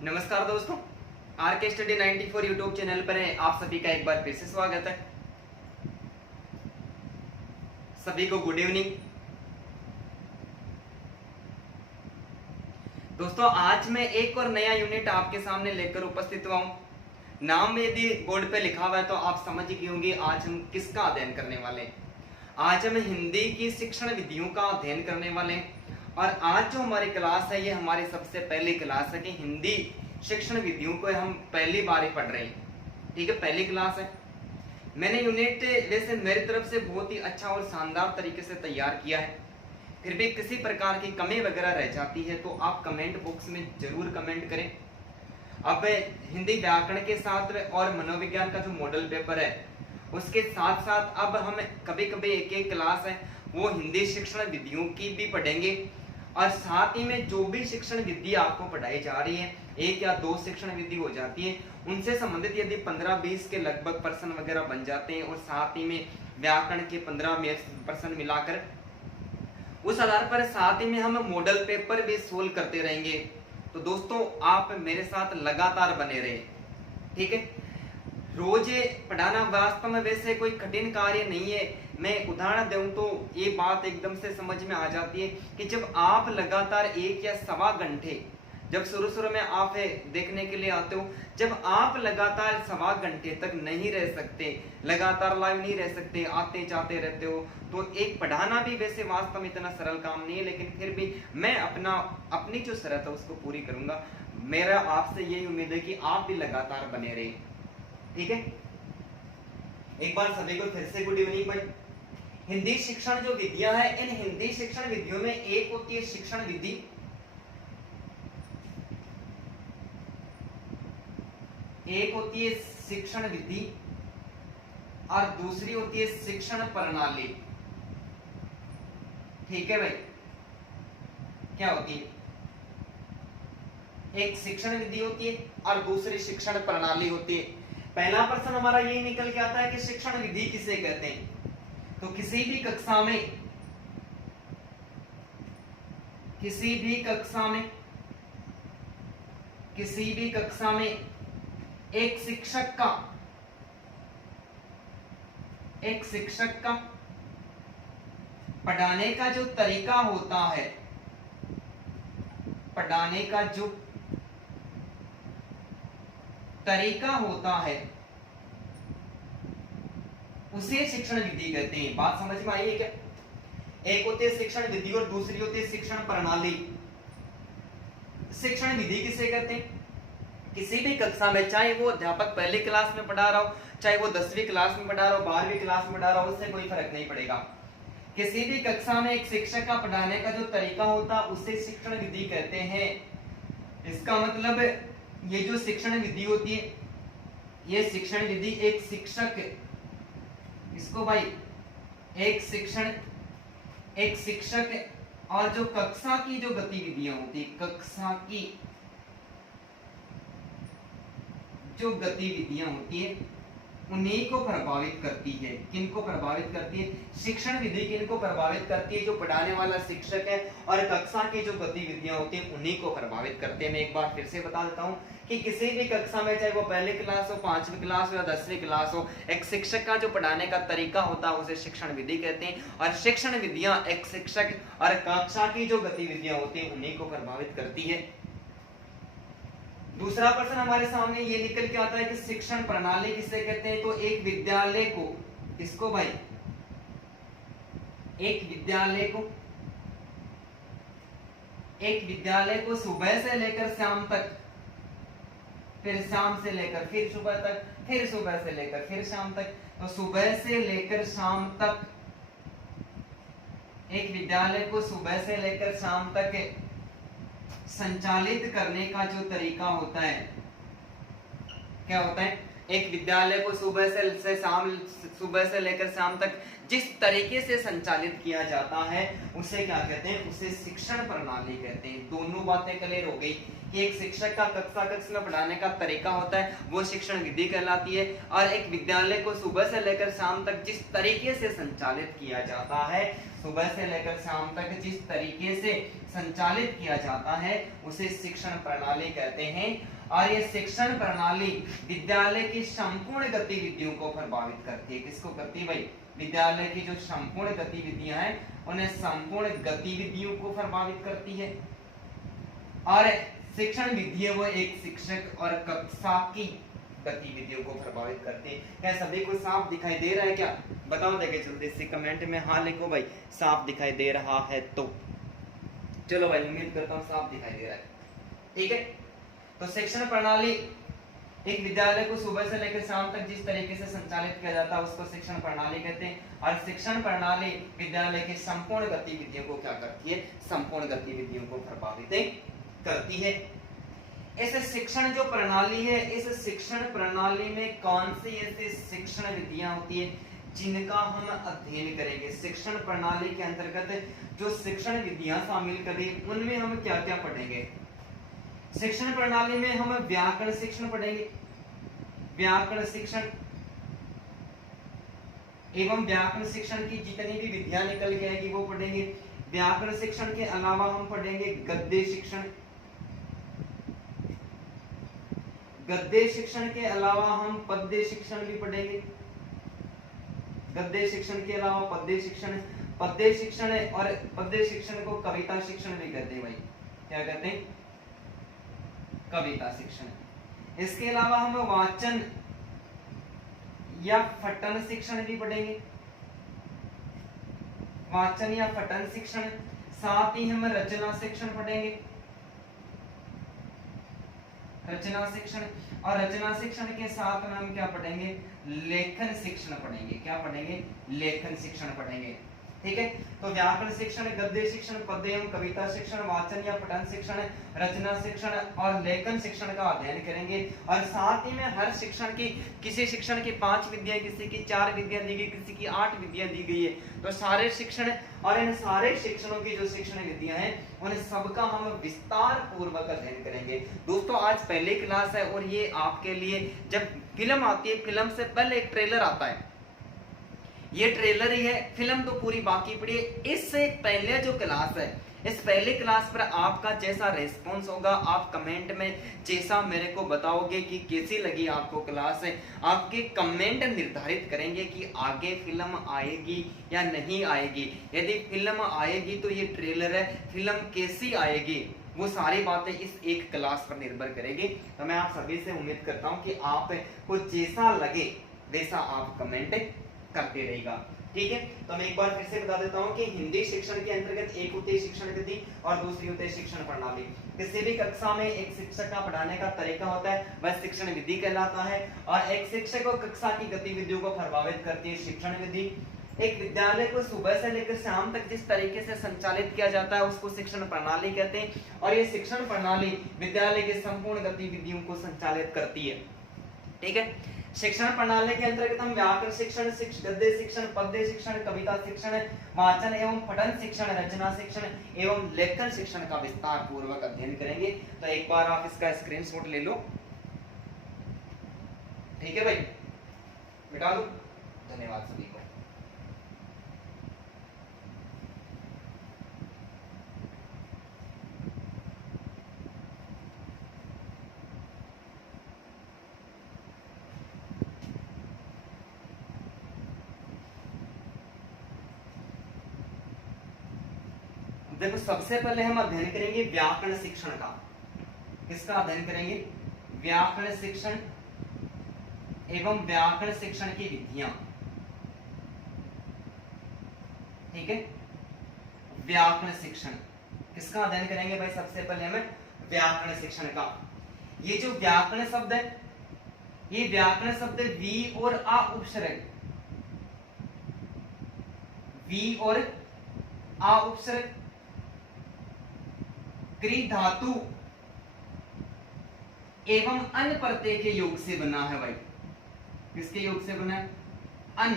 नमस्कार दोस्तों, आर के स्टडी 94 यूट्यूब चैनल पर है आप सभी का एक बार फिर से स्वागत है। सभी को गुड इवनिंग। दोस्तों, आज मैं एक और नया यूनिट आपके सामने लेकर उपस्थित हुआ हूं। नाम में यदि बोर्ड पे लिखा हुआ है तो आप समझ गए होंगे आज हम किसका अध्ययन करने वाले हैं। आज हम हिंदी की शिक्षण विधियों का अध्ययन करने वाले हैं और आज जो हमारी क्लास है ये हमारी सबसे पहली क्लास है कि हिंदी शिक्षण विधियों को हम पहली बार ही पढ़ रहे हैं। ठीक है, पहली क्लास है। मैंने यूनिट वैसे मेरी तरफ से बहुत ही अच्छा और शानदार तरीके से तैयार किया है, फिर भी किसी प्रकार की कमी वगैरह रह जाती है तो आप कमेंट बॉक्स में जरूर कमेंट करें। अब हिंदी व्याकरण के साथ और मनोविज्ञान का जो मॉडल पेपर है उसके साथ साथ अब हम कभी कभी एक एक क्लास है वो हिंदी शिक्षण विधियों की भी पढ़ेंगे और साथ ही में जो भी शिक्षण विधि आपको पढ़ाई जा रही है, एक या दो शिक्षण विधि हो जाती है, उनसे संबंधित यदि 15-20 के लगभग प्रश्न वगैरह बन जाते हैं और साथ ही में व्याकरण के 15 प्रश्न मिलाकर उस आधार पर साथ ही में हम मॉडल पेपर भी सोल्व करते रहेंगे। तो दोस्तों, आप मेरे साथ लगातार बने रहे। ठीक है, रोज पढ़ाना वास्तव में वैसे कोई कठिन कार्य नहीं है। मैं उदाहरण दूं तो ये बात एकदम से समझ में आ जाती है कि जब आप लगातार 1 या सवा घंटे, जब शुरू में आप देखने के लिए आते हो, जब आप लगातार सवा घंटे तक नहीं रह सकते, लगातार लाइव नहीं रह सकते, आते जाते रहते हो, तो एक पढ़ाना भी वैसे वास्तव में इतना सरल काम नहीं है, लेकिन फिर भी मैं अपनी जो शर्त है उसको पूरी करूंगा। मेरा आपसे यही उम्मीद है कि आप भी लगातार बने रहे। ठीक है, एक बार सभी को फिर से गुड इवनिंग भाई। हिंदी शिक्षण जो विधियां हैं, इन हिंदी शिक्षण विधियों में एक होती है शिक्षण विधि, एक होती है शिक्षण विधि और दूसरी होती है शिक्षण प्रणाली। ठीक है भाई, क्या होती है? एक शिक्षण विधि होती है और दूसरी शिक्षण प्रणाली होती है। पहला प्रश्न हमारा यही निकल के आता है कि शिक्षण विधि किसे कहते हैं। तो किसी भी कक्षा में एक शिक्षक का पढ़ाने का जो तरीका होता है, पढ़ाने का जो तरीका होता है उसे शिक्षण विधि कहते हैं। बात समझ में आई है क्या? एक होती है शिक्षण विधि और दूसरी होती है शिक्षण प्रणाली। शिक्षण विधि किसे कहते हैं? किसी भी कक्षा में, चाहे वो अध्यापक पहली क्लास में पढ़ा रहा हो, चाहे वो 10वीं क्लास में पढ़ा रहा हो, 12वीं क्लास में पढ़ा रहा हो, उससे कोई फर्क नहीं पड़ेगा। किसी भी कक्षा में एक शिक्षक का पढ़ाने का जो तरीका होता है उसे शिक्षण विधि कहते हैं। इसका मतलब ये जो शिक्षण विधि होती है, ये शिक्षण विधि एक शिक्षक, इसको भाई एक शिक्षक और जो कक्षा की जो गतिविधियां होती, कक्षा की जो गतिविधियां होती है उन्हीं को प्रभावित करती है। किनको प्रभावित करती है? शिक्षण विधि किनको प्रभावित करती है? जो पढ़ाने वाला शिक्षक है, और कक्षा की जो गतिविधियां होती है उन्हीं को प्रभावित करते हैं। मैं एक बार फिर से बता देता हूं कि किसी भी कक्षा में, चाहे वो पहली क्लास हो, 5वीं क्लास हो या 10वीं क्लास हो, एक शिक्षक का जो पढ़ाने का तरीका होता है उसे शिक्षण विधि कहते हैं। और शिक्षण विधियां एक शिक्षक और कक्षा की जो गतिविधियां होती है उन्हीं को प्रभावित करती है। दूसरा प्रश्न हमारे सामने ये निकल के आता है कि शिक्षण प्रणाली किसे कहते हैं। तो एक विद्यालय को, किसको भाई? एक विद्यालय को सुबह से लेकर शाम तक, फिर शाम से लेकर फिर सुबह तक, फिर सुबह से लेकर फिर शाम तक, तो सुबह से लेकर शाम तक, एक विद्यालय को सुबह से लेकर शाम तक संचालित करने का जो तरीका होता है, क्या होता है? एक विद्यालय को सुबह से लेकर शाम तक जिस तरीके से संचालित किया जाता है उसे क्या कहते हैं, उसे शिक्षण प्रणाली कहते हैं। दोनों बातें क्लियर हो गई कि एक शिक्षक का कक्षा में पढ़ाने का तरीका होता है वो शिक्षण विधि कहलाती है, और एक विद्यालय को सुबह से लेकर शाम तक जिस तरीके से संचालित किया जाता है, सुबह से लेकर शाम तक जिस तरीके से संचालित किया जाता है उसे शिक्षण प्रणाली कहते हैं। और ये शिक्षण प्रणाली विद्यालय की संपूर्ण गतिविधियों को प्रभावित करती है। किसको करती है भाई? विद्यालय की जो संपूर्ण गतिविधियां हैं उन्हें संपूर्ण गतिविधियों को प्रभावित करती है। और शिक्षण विधि है वो एक शिक्षक और कक्षा की गतिविधियों को प्रभावित करती है। क्या सभी को साफ दिखाई दे रहा है? क्या बताओ देखे जल्दी से कमेंट में हाँ लिखो भाई, साफ दिखाई दे रहा है तो। चलो भाई, उम्मीद करता हूँ साफ दिखाई दे रहा है। ठीक है, तो शिक्षण प्रणाली एक विद्यालय को सुबह से लेकर शाम तक जिस तरीके से संचालित किया जाता है उसको शिक्षण प्रणाली कहते हैं। और शिक्षण प्रणाली विद्यालय की संपूर्ण गतिविधियों को क्या करती है? संपूर्ण गतिविधियों को प्रभावित करती है। इस शिक्षण जो प्रणाली है, इस शिक्षण प्रणाली में कौन सी ऐसी शिक्षण विधियां होती है जिनका हम अध्ययन करेंगे? शिक्षण प्रणाली के अंतर्गत जो शिक्षण विधियां शामिल करें उनमें हम क्या क्या पढ़ेंगे? शिक्षण प्रणाली में हम व्याकरण शिक्षण पढ़ेंगे, व्याकरण शिक्षण एवं व्याकरण शिक्षण की जितनी भी विधियां निकल के आएगी वो पढ़ेंगे। व्याकरण शिक्षण के अलावा हम पढ़ेंगे गद्य शिक्षण, गद्य शिक्षण के अलावा हम पद्य शिक्षण भी पढ़ेंगे। गद्य शिक्षण के अलावा पद्य शिक्षण, पद्य शिक्षण और पद्य शिक्षण को कविता शिक्षण भी कहते हैं भाई। क्या कहते हैं? कविता शिक्षण। इसके अलावा हम वाचन या पठन शिक्षण भी पढ़ेंगे, वाचन या पठन शिक्षण। साथ ही हम रचना शिक्षण पढ़ेंगे, रचना शिक्षण। और रचना शिक्षण के साथ में हम क्या पढ़ेंगे? लेखन शिक्षण पढ़ेंगे। क्या पढ़ेंगे? लेखन शिक्षण पढ़ेंगे। ठीक है, तो व्याकरण शिक्षण, गद्य शिक्षण, पद्य एवं कविता शिक्षण, वाचन या पठन शिक्षण, रचना शिक्षण और लेखन शिक्षण का अध्ययन करेंगे। और साथ ही में हर शिक्षण की, किसी शिक्षण की 5 विद्याएं, किसी की 4 विद्याएं दी गई, किसी की 8 विद्याएं दी गई है। तो सारे शिक्षण और इन सारे शिक्षणों की जो शिक्षण विधियां हैं उन सबका हम विस्तार पूर्वक अध्ययन करेंगे। दोस्तों आज पहली क्लास है और ये आपके लिए जब फिल्म आती है, फिल्म से पहले एक ट्रेलर आता है, ये ट्रेलर ही है, फिल्म तो पूरी बाकी पड़ी है। इससे पहले जो क्लास है, इस पहले क्लास पर आपका जैसा रेस्पॉन्स होगा, आप कमेंट में जैसा मेरे को बताओगे कि कैसी लगी आपको क्लास है, आपके कमेंट निर्धारित करेंगे कि आगे फिल्म आएगी या नहीं आएगी। यदि फिल्म आएगी तो ये ट्रेलर है, फिल्म कैसी आएगी वो सारी बातें इस एक क्लास पर निर्भर करेगी। तो मैं आप सभी से उम्मीद करता हूँ कि आपको जैसा लगे वैसा आप कमेंट करते रहेगा। ठीक है, तो मैं एक बार फिर से बता देता हूं कि हिंदी शिक्षण के अंतर्गत एक होती है शिक्षण विधि और दूसरी होती है शिक्षण प्रणाली। किसी भी कक्षा में एक शिक्षक का पढ़ाने का तरीका होता है, वह शिक्षण विधि कहलाता है। और एक शिक्षक को कक्षा की गतिविधियों को प्रभावित करती है शिक्षण विधि। एक विद्यालय को सुबह से लेकर शाम तक जिस तरीके से संचालित किया जाता है उसको शिक्षण प्रणाली कहते हैं। और ये शिक्षण प्रणाली विद्यालय की संपूर्ण गतिविधियों को संचालित करती है। ठीक है, शिक्षण प्रणाली के अंतर्गत हम व्याकरण शिक्षण, गद्य शिक्षण, पद्य शिक्षण, कविता शिक्षण, वाचन एवं पठन शिक्षण, रचना शिक्षण एवं लेखन शिक्षण का विस्तार पूर्वक अध्ययन करेंगे। तो एक बार आप इसका स्क्रीनशॉट ले लो। ठीक है भाई, मिटा दो। धन्यवाद सभी को। देखो सबसे पहले हम अध्ययन करेंगे व्याकरण शिक्षण का। किसका अध्ययन करेंगे? व्याकरण शिक्षण एवं व्याकरण शिक्षण की विधियां। ठीक है, व्याकरण शिक्षण किसका अध्ययन करेंगे भाई? सबसे पहले हमें व्याकरण शिक्षण का। ये जो व्याकरण शब्द है, ये व्याकरण शब्द वी और आ उपसर्ग, वी और आ उपसर्ग, क्री धातु एवं अन्य प्रत्यय के योग से बना है भाई। किसके योग से बना है? अन,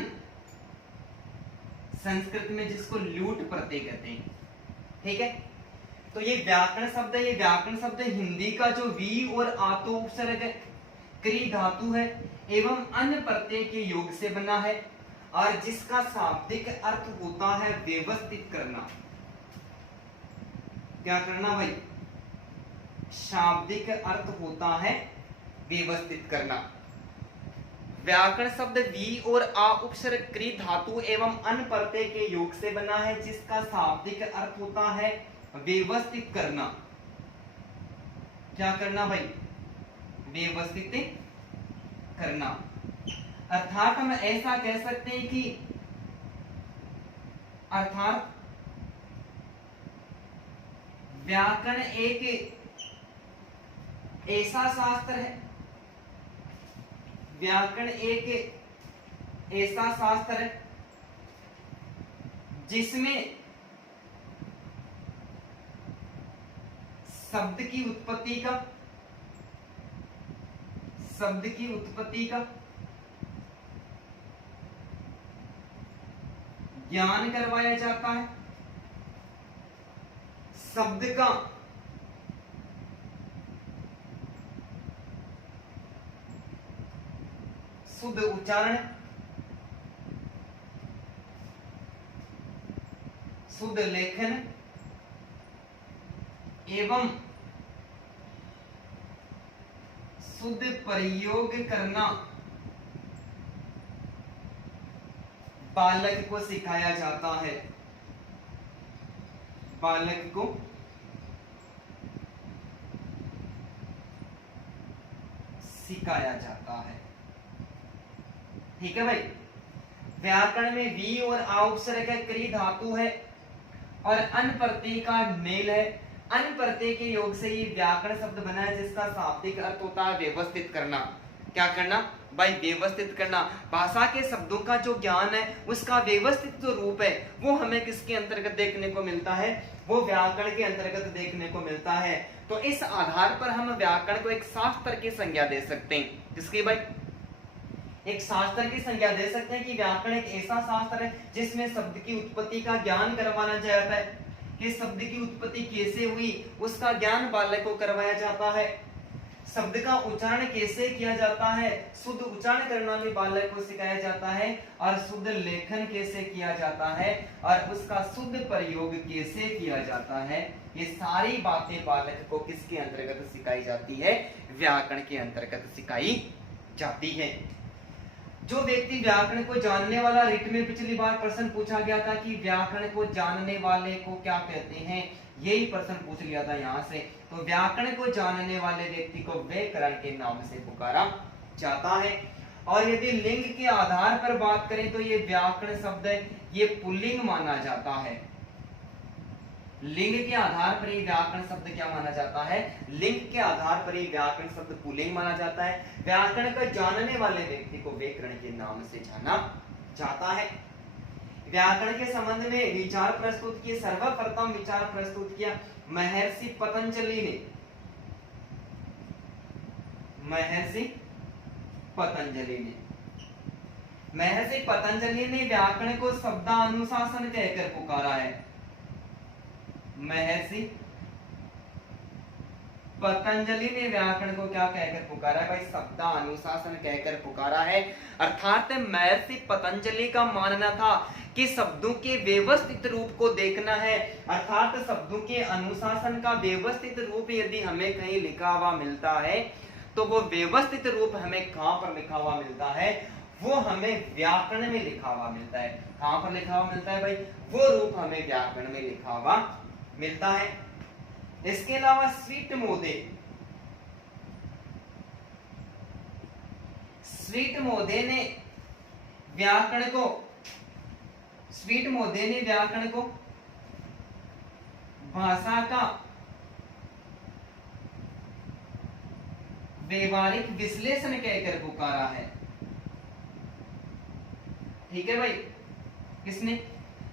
संस्कृत में जिसको लूट प्रत्यय कहते हैं। ठीक है, तो ये व्याकरण शब्द है, ये व्याकरण शब्द हिंदी का जो वी और आतो उपसर्ग है, क्री धातु है एवं अन्य प्रत्यय के योग से बना है और जिसका शाब्दिक अर्थ होता है व्यवस्थित करना। क्या करना भाई? शाब्दिक अर्थ होता है व्यवस्थित करना। व्याकरण शब्द वी और आ उपसर्ग क्री धातु एवं अन्य प्रत्यय के योग से बना है जिसका शाब्दिक अर्थ होता है व्यवस्थित करना। क्या करना भाई? व्यवस्थित करना। अर्थात हम ऐसा कह सकते हैं कि अर्थात व्याकरण एक ऐसा शास्त्र है, व्याकरण एक ऐसा शास्त्र है जिसमें शब्द की उत्पत्ति का ज्ञान करवाया जाता है, शब्द का शुद्ध उच्चारण, शुद्ध लेखन एवं शुद्ध प्रयोग करना बालक को सिखाया जाता है। बालक को सिखाया जाता है। ठीक है भाई, व्याकरण में वी और आ उपसर्ग है, क्री धातु है और अन प्रत्यय का मेल है। अन प्रत्यय के योग से ये व्याकरण शब्द बना है जिसका शाब्दिक अर्थ होता है व्यवस्थित करना। क्या करना भाई? व्यवस्थित करना। भाषा के शब्दों का जो ज्ञान है उसका व्यवस्थित जो रूप है वो हमें किसके अंतर्गत देखने को मिलता है? वो व्याकरण के अंतर्गत देखने को मिलता है। तो इस आधार पर हम व्याकरण को एक शास्त्र की संज्ञा दे सकते हैं। जिसकी भाई एक शास्त्र की संज्ञा दे सकते हैं कि व्याकरण एक ऐसा शास्त्र है जिसमें शब्द की उत्पत्ति का ज्ञान करवाना जाता है कि शब्द की उत्पत्ति कैसे हुई उसका ज्ञान बालक को करवाया जाता है, शब्द का उच्चारण कैसे किया जाता है, शुद्ध उच्चारण करना भी बालक को सिखाया जाता है और शुद्ध लेखन कैसे किया जाता है और उसका शुद्ध प्रयोग कैसे किया जाता है। ये सारी बातें बालक को किसके अंतर्गत सिखाई जाती है? व्याकरण के अंतर्गत सिखाई जाती है। जो व्यक्ति व्याकरण को जानने वाला, रिट में पिछली बार प्रश्न पूछा गया था कि व्याकरण को जानने वाले को क्या कहते हैं, यही प्रश्न पूछ लिया था यहाँ से। तो व्याकरण को जानने वाले व्यक्ति को व्याकरण के नाम से पुकारा जाता है। और यदि लिंग के आधार पर बात करें तो ये व्याकरण शब्द है ये पुल्लिंग माना जाता है। लिंग के आधार पर ये व्याकरण शब्द क्या माना जाता है? लिंग के आधार पर ये व्याकरण शब्द पुल्लिंग माना जाता है। व्याकरण को जानने वाले व्यक्ति को व्याकरण के नाम से जाना जाता है। व्याकरण के संबंध में विचार प्रस्तुत किए, सर्वप्रथम विचार प्रस्तुत किया महर्षि पतंजलि ने। महर्षि पतंजलि ने व्याकरण को शब्दानुशासन कहकर पुकारा है। महर्षि पतंजलि ने व्याकरण को क्या कहकर पुकारा है भाई? शब्दानुशासन कहकर पुकारा है। अर्थात महर्षि पतंजलि का मानना था कि शब्दों के व्यवस्थित रूप को देखना है, अर्थात शब्दों के अनुशासन का व्यवस्थित रूप यदि हमें कहीं लिखा हुआ मिलता है तो वो व्यवस्थित रूप हमें कहां पर लिखा हुआ मिलता है? वो हमें व्याकरण में लिखा हुआ मिलता है। कहां पर लिखा हुआ मिलता है भाई? वो रूप हमें व्याकरण में लिखा हुआ मिलता है। इसके अलावा स्वीट मोदे ने व्याकरण को भाषा का व्यवहारिक विश्लेषण कहकर पुकारा है। ठीक है भाई, किसने?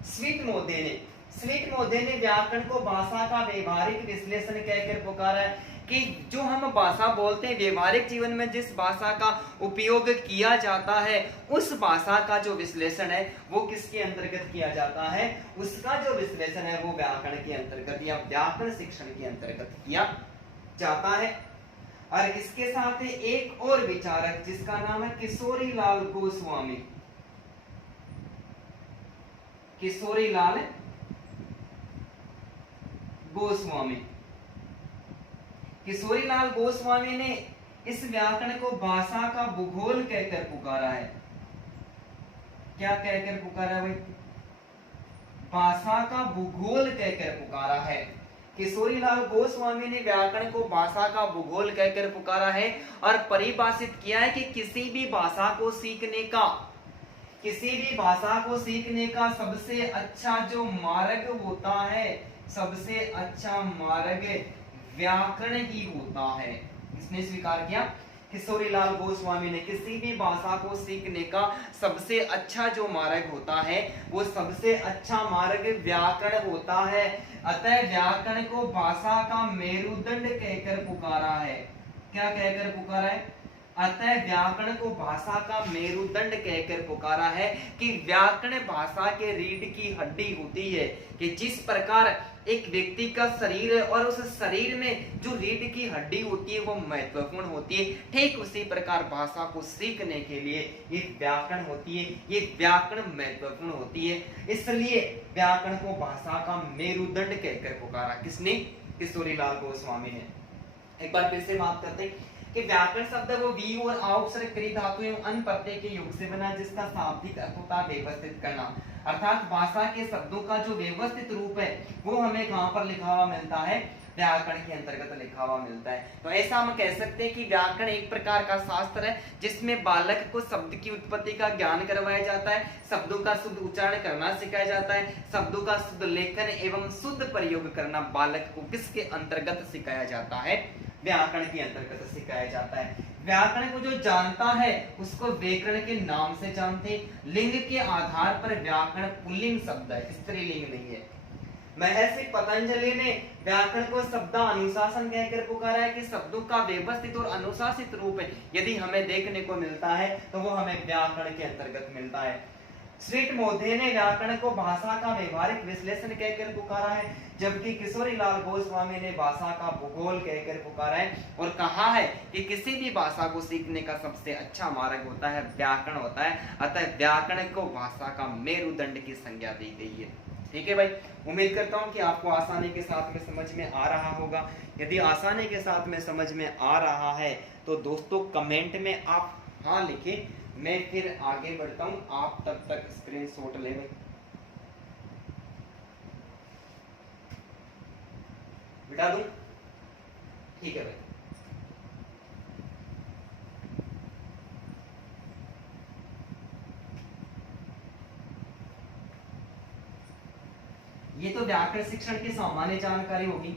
स्वीट मोदे ने व्याकरण को भाषा का व्यवहारिक विश्लेषण कहकर पुकारा है कि जो हम भाषा बोलते हैं, व्यवहारिक जीवन में जिस भाषा का उपयोग किया जाता है, उस भाषा का जो विश्लेषण है वो किसके अंतर्गत किया जाता है? उसका जो विश्लेषण है वो व्याकरण के अंतर्गत या व्याकरण शिक्षण के अंतर्गत किया जाता है। और इसके साथ ही एक और विचारक जिसका नाम है किशोरीलाल गोस्वामी, किशोरीलाल गोस्वामी। किशोरीलाल गोस्वामी ने इस व्याकरण को भाषा का भूगोल कहकर पुकारा है। क्या कहकर पुकारा है भाई? भाषा का भूगोल कहकर पुकारा है। किशोरीलाल गोस्वामी ने व्याकरण को भाषा का भूगोल कहकर पुकारा है और परिभाषित किया है कि किसी भी भाषा को सीखने का, किसी भी भाषा को सीखने का सबसे अच्छा जो मार्ग होता है, सबसे अच्छा मार्ग व्याकरण ही होता है। इसने स्वीकार किया, किशोरीलाल गोस्वामी ने, किसी भी भाषा को सीखने का सबसे अच्छा जो मार्ग होता है वो सबसे अच्छा मार्ग व्याकरण होता है। अतः व्याकरण को भाषा का मेरुदंड कहकर पुकारा है। क्या कहकर पुकारा है? अतः व्याकरण को भाषा का मेरुदंड कहकर पुकारा है कि व्याकरण भाषा के रीढ़ की हड्डी होती है। कि जिस प्रकार एक व्यक्ति का शरीर है और उस शरीर में जो रीढ़ की हड्डी होती है वो महत्वपूर्ण होती है, ठीक उसी प्रकार भाषा को सीखने के लिए ये व्याकरण होती है, ये व्याकरण महत्वपूर्ण होती है। इसलिए व्याकरण को भाषा का मेरुदंड कहकर पुकारा। किसने? किशोरीलाल गोस्वामी ने। एक बार फिर से बात करते हैं कि व्याकरण शब्द वो वी और आ उपसर्ग क्रिया धातु एवं अन प्रत्यय के योग से बना, जिसका शाब्दिक अर्थ होता है व्यवस्थित करना। अर्थात भाषा के शब्दों का जो व्यवस्थित रूप है वो हमें कहां पर लिखा हुआ मिलता है? व्याकरण के अंतर्गत लिखा हुआ मिलता है। तो ऐसा हम कह सकते हैं कि व्याकरण एक प्रकार का शास्त्र है जिसमें बालक को शब्द की उत्पत्ति का ज्ञान करवाया जाता है, शब्दों का शुद्ध उच्चारण करना सिखाया जाता है, शब्दों का शुद्ध लेखन एवं शुद्ध प्रयोग करना बालक को किसके अंतर्गत सिखाया जाता है? व्याकरण के अंतर्गत सिखाया जाता है। व्याकरण को जो जानता है उसको व्याकरण के नाम से जानते हैं। लिंग के आधार पर व्याकरण पुल्लिंग शब्द है, स्त्रीलिंग नहीं है। महर्षि पतंजलि ने व्याकरण को शब्दानुशासन कहकर पुकारा है कि शब्दों का व्यवस्थित और अनुशासित रूप यदि हमें देखने को मिलता है तो वो हमें व्याकरण के अंतर्गत मिलता है। श्रीट मोधे ने व्याकरण को भाषा का व्यवहारिक विश्लेषण कहकर पुकारा है, जबकि किशोरीलाल गोस्वामी ने भाषा का भूगोल कहकर पुकारा है और कहा है कि किसी भी भाषा को सीखने का सबसे अच्छा मार्ग होता है व्याकरण होता है। अतः व्याकरण को भाषा का मेरुदंड की संज्ञा दी गई है। ठीक है भाई, उम्मीद करता हूं कि आपको आसानी के साथ में समझ में आ रहा होगा। यदि आसानी के साथ में समझ में आ रहा है तो दोस्तों कमेंट में आप हाँ लिखें, मैं फिर आगे बढ़ता हूं। आप तब तक स्क्रीनशॉट ले भाई, बिठा दूं? ठीक है भाई। ये तो व्याकरण शिक्षण की सामान्य जानकारी होगी।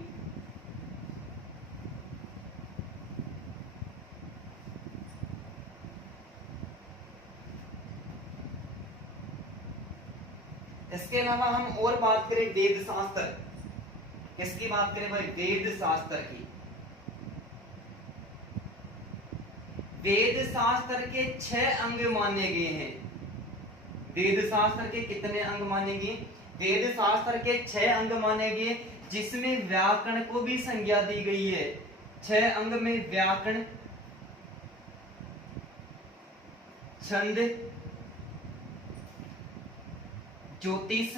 इसके अलावा हम और बात करें वेद शास्त्र। किसकी बात करें भाई? वेद शास्त्र की। वेद शास्त्र के 6 अंग माने गए हैं। वेद शास्त्र के कितने अंग माने गए? वेद शास्त्र के 6 अंग माने गए, जिसमें व्याकरण को भी संज्ञा दी गई है। 6 अंग में व्याकरण, छंद, ज्योतिष,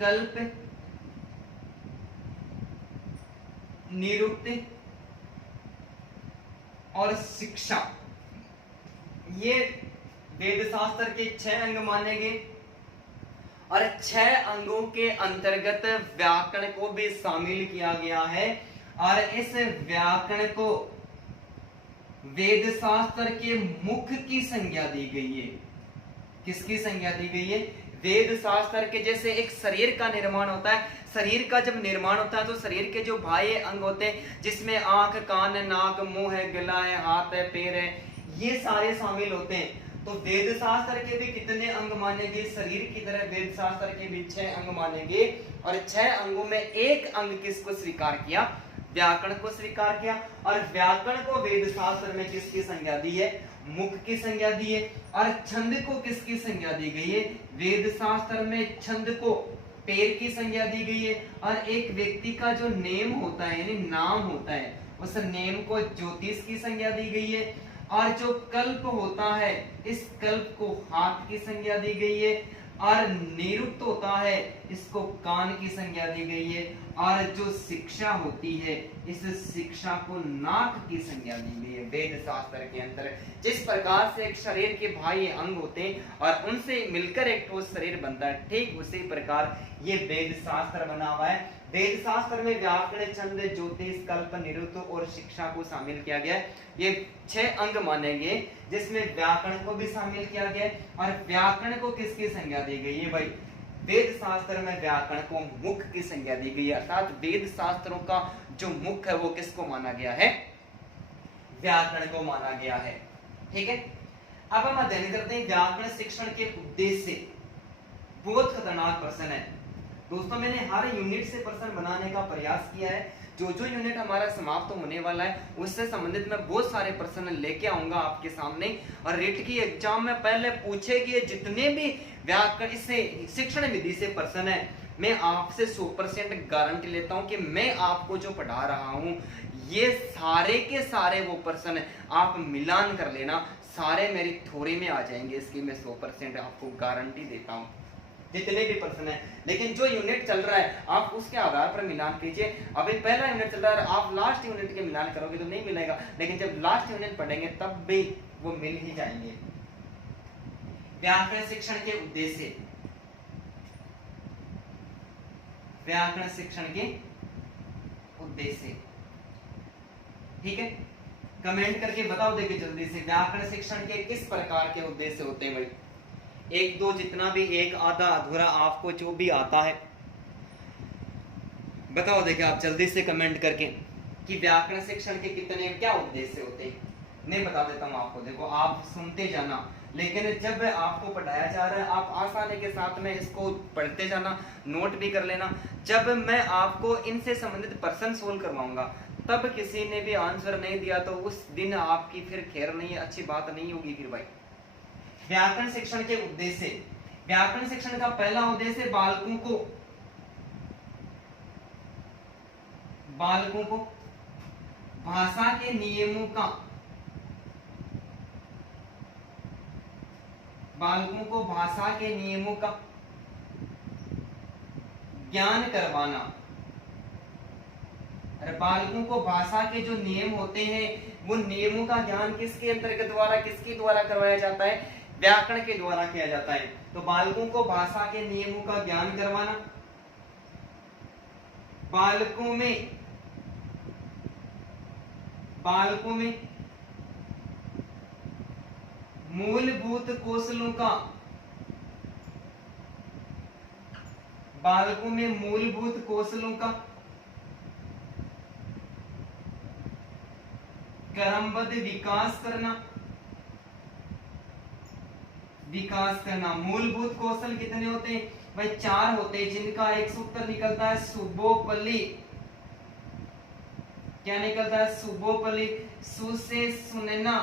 कल्प, निरुक्ति और शिक्षा, ये वेद शास्त्र के 6 अंग माने गए। और 6 अंगों के अंतर्गत व्याकरण को भी शामिल किया गया है। और इस व्याकरण को वेद शास्त्र के मुख की संज्ञा दी गई है। किसकी संज्ञा दी गई है? वेद शास्त्र के। जैसे एक शरीर का निर्माण होता है, शरीर का जब निर्माण होता है तो शरीर के जो बाह्य अंग होते हैं जिसमें आंख, कान, नाक, मुंह है, गला है, हाथ है, पैर है, ये सारे शामिल होते हैं। तो वेद शास्त्र के भी कितने अंग मानेंगे? शरीर की तरह वेद शास्त्र के भी 6 अंग मानेंगे, और 6 अंगों में एक अंग किसको स्वीकार किया? व्याकरण को स्वीकार किया। और व्याकरण को वेद शास्त्र में किसकी संज्ञा दी है? मुख की संज्ञा दी है। और छंद को किसकी संज्ञा दी गई है? वेद शास्त्र में छंद को पैर की संज्ञा दी गई है। और एक व्यक्ति का जो नेम होता है यानी नाम होता है, उस नेम को ज्योतिष की संज्ञा दी गई है। और जो कल्प होता है, इस कल्प को हाथ की संज्ञा दी गई है। और निरुक्त होता है, इसको कान की संज्ञा दी गई है। और जो शिक्षा होती है, इस शिक्षा को नाक की संज्ञा दी गई है वेद शास्त्र के अंदर। जिस प्रकार से एक शरीर के बाह्य अंग होते हैं और उनसे मिलकर एक ठोस शरीर बनता है, ठीक उसी प्रकार ये वेद शास्त्र बना हुआ है। वेद शास्त्र में व्याकरण, छंद, ज्योतिष, कल्प, निरुक्त और शिक्षा को शामिल किया गया है। ये 6 अंग मानेंगे, जिसमें व्याकरण को भी शामिल किया गया है। और व्याकरण को किसकी संज्ञा दी गई है भाई? वेद शास्त्र में व्याकरण को मुख की संज्ञा दी गई है, अर्थात वेद शास्त्रों का जो मुख है वो किसको माना गया है? व्याकरण को माना गया है। ठीक है, अब हम अध्ययन करते हैं व्याकरण शिक्षण के उद्देश्य। बहुत खतरनाक प्रश्न है दोस्तों, मैंने हर यूनिट से प्रश्न बनाने का प्रयास किया है। जो जो यूनिट हमारा समाप्त होने वाला है उससे संबंधित मैं बहुत सारे प्रश्न लेके आऊंगा आपके सामने, और रिट की एग्जाम में पहले पूछे गए जितने भी व्याकरण से शिक्षण विधि से प्रश्न है, मैं आपसे 100% गारंटी लेता हूं कि मैं आपको जो पढ़ा रहा हूं ये सारे के सारे वो प्रश्न आप मिलान कर लेना, सारे मेरी थ्योरी में आ जाएंगे। इसकी मैं 100% आपको गारंटी देता हूं, जितने भी प्रश्न है। लेकिन जो यूनिट चल रहा है आप उसके आधार पर मिलान कीजिए। अभी पहला यूनिट चल रहा है, आप लास्ट यूनिट के मिलान करोगे तो नहीं मिलेगा, लेकिन जब लास्ट यूनिट पढ़ेंगे तब भी वो मिल ही जाएंगे। व्याकरण शिक्षण के उद्देश्य। व्याकरण शिक्षण के उद्देश्य, ठीक है, कमेंट करके बताओ देखिए जल्दी से, व्याकरण शिक्षण के किस प्रकार के उद्देश्य होते हैं भाई? एक दो जितना भी, एक आधा अधूरा आपको जो भी आता है बताओ देखिए आप जल्दी से कमेंट करके कि व्याकरण शिक्षण के कितने क्या उद्देश्य होते हैं। मैं बता देता हूं आपको, देखो आप सुनते जाना, लेकिन जब आपको पढ़ाया जा रहा है आप आसानी के साथ में इसको पढ़ते जाना, नोट भी कर लेना। जब मैं आपको इनसे संबंधित प्रश्न सोल्व करवाऊंगा तब किसी ने भी आंसर नहीं दिया तो उस दिन आपकी फिर खैर नहीं है, अच्छी बात नहीं होगी फिर भाई। व्याकरण शिक्षण के उद्देश्य। व्याकरण शिक्षण का पहला उद्देश्य बालकों को भाषा के नियमों का ज्ञान करवाना। अरे बालकों को भाषा के जो नियम होते हैं वो नियमों का ज्ञान किसके अंतर्गत द्वारा, किसके द्वारा करवाया जाता है? व्याकरण के द्वारा किया जाता है। तो बालकों को भाषा के नियमों का ज्ञान करवाना, बालकों में मूलभूत कौशलों का क्रमबद्ध विकास करना। मूलभूत कौशल कितने होते हैं भाई? 4 होते हैं, जिनका एक सूत्र निकलता है सुबोपली। क्या निकलता है? सुबोपली। सु से सुनना,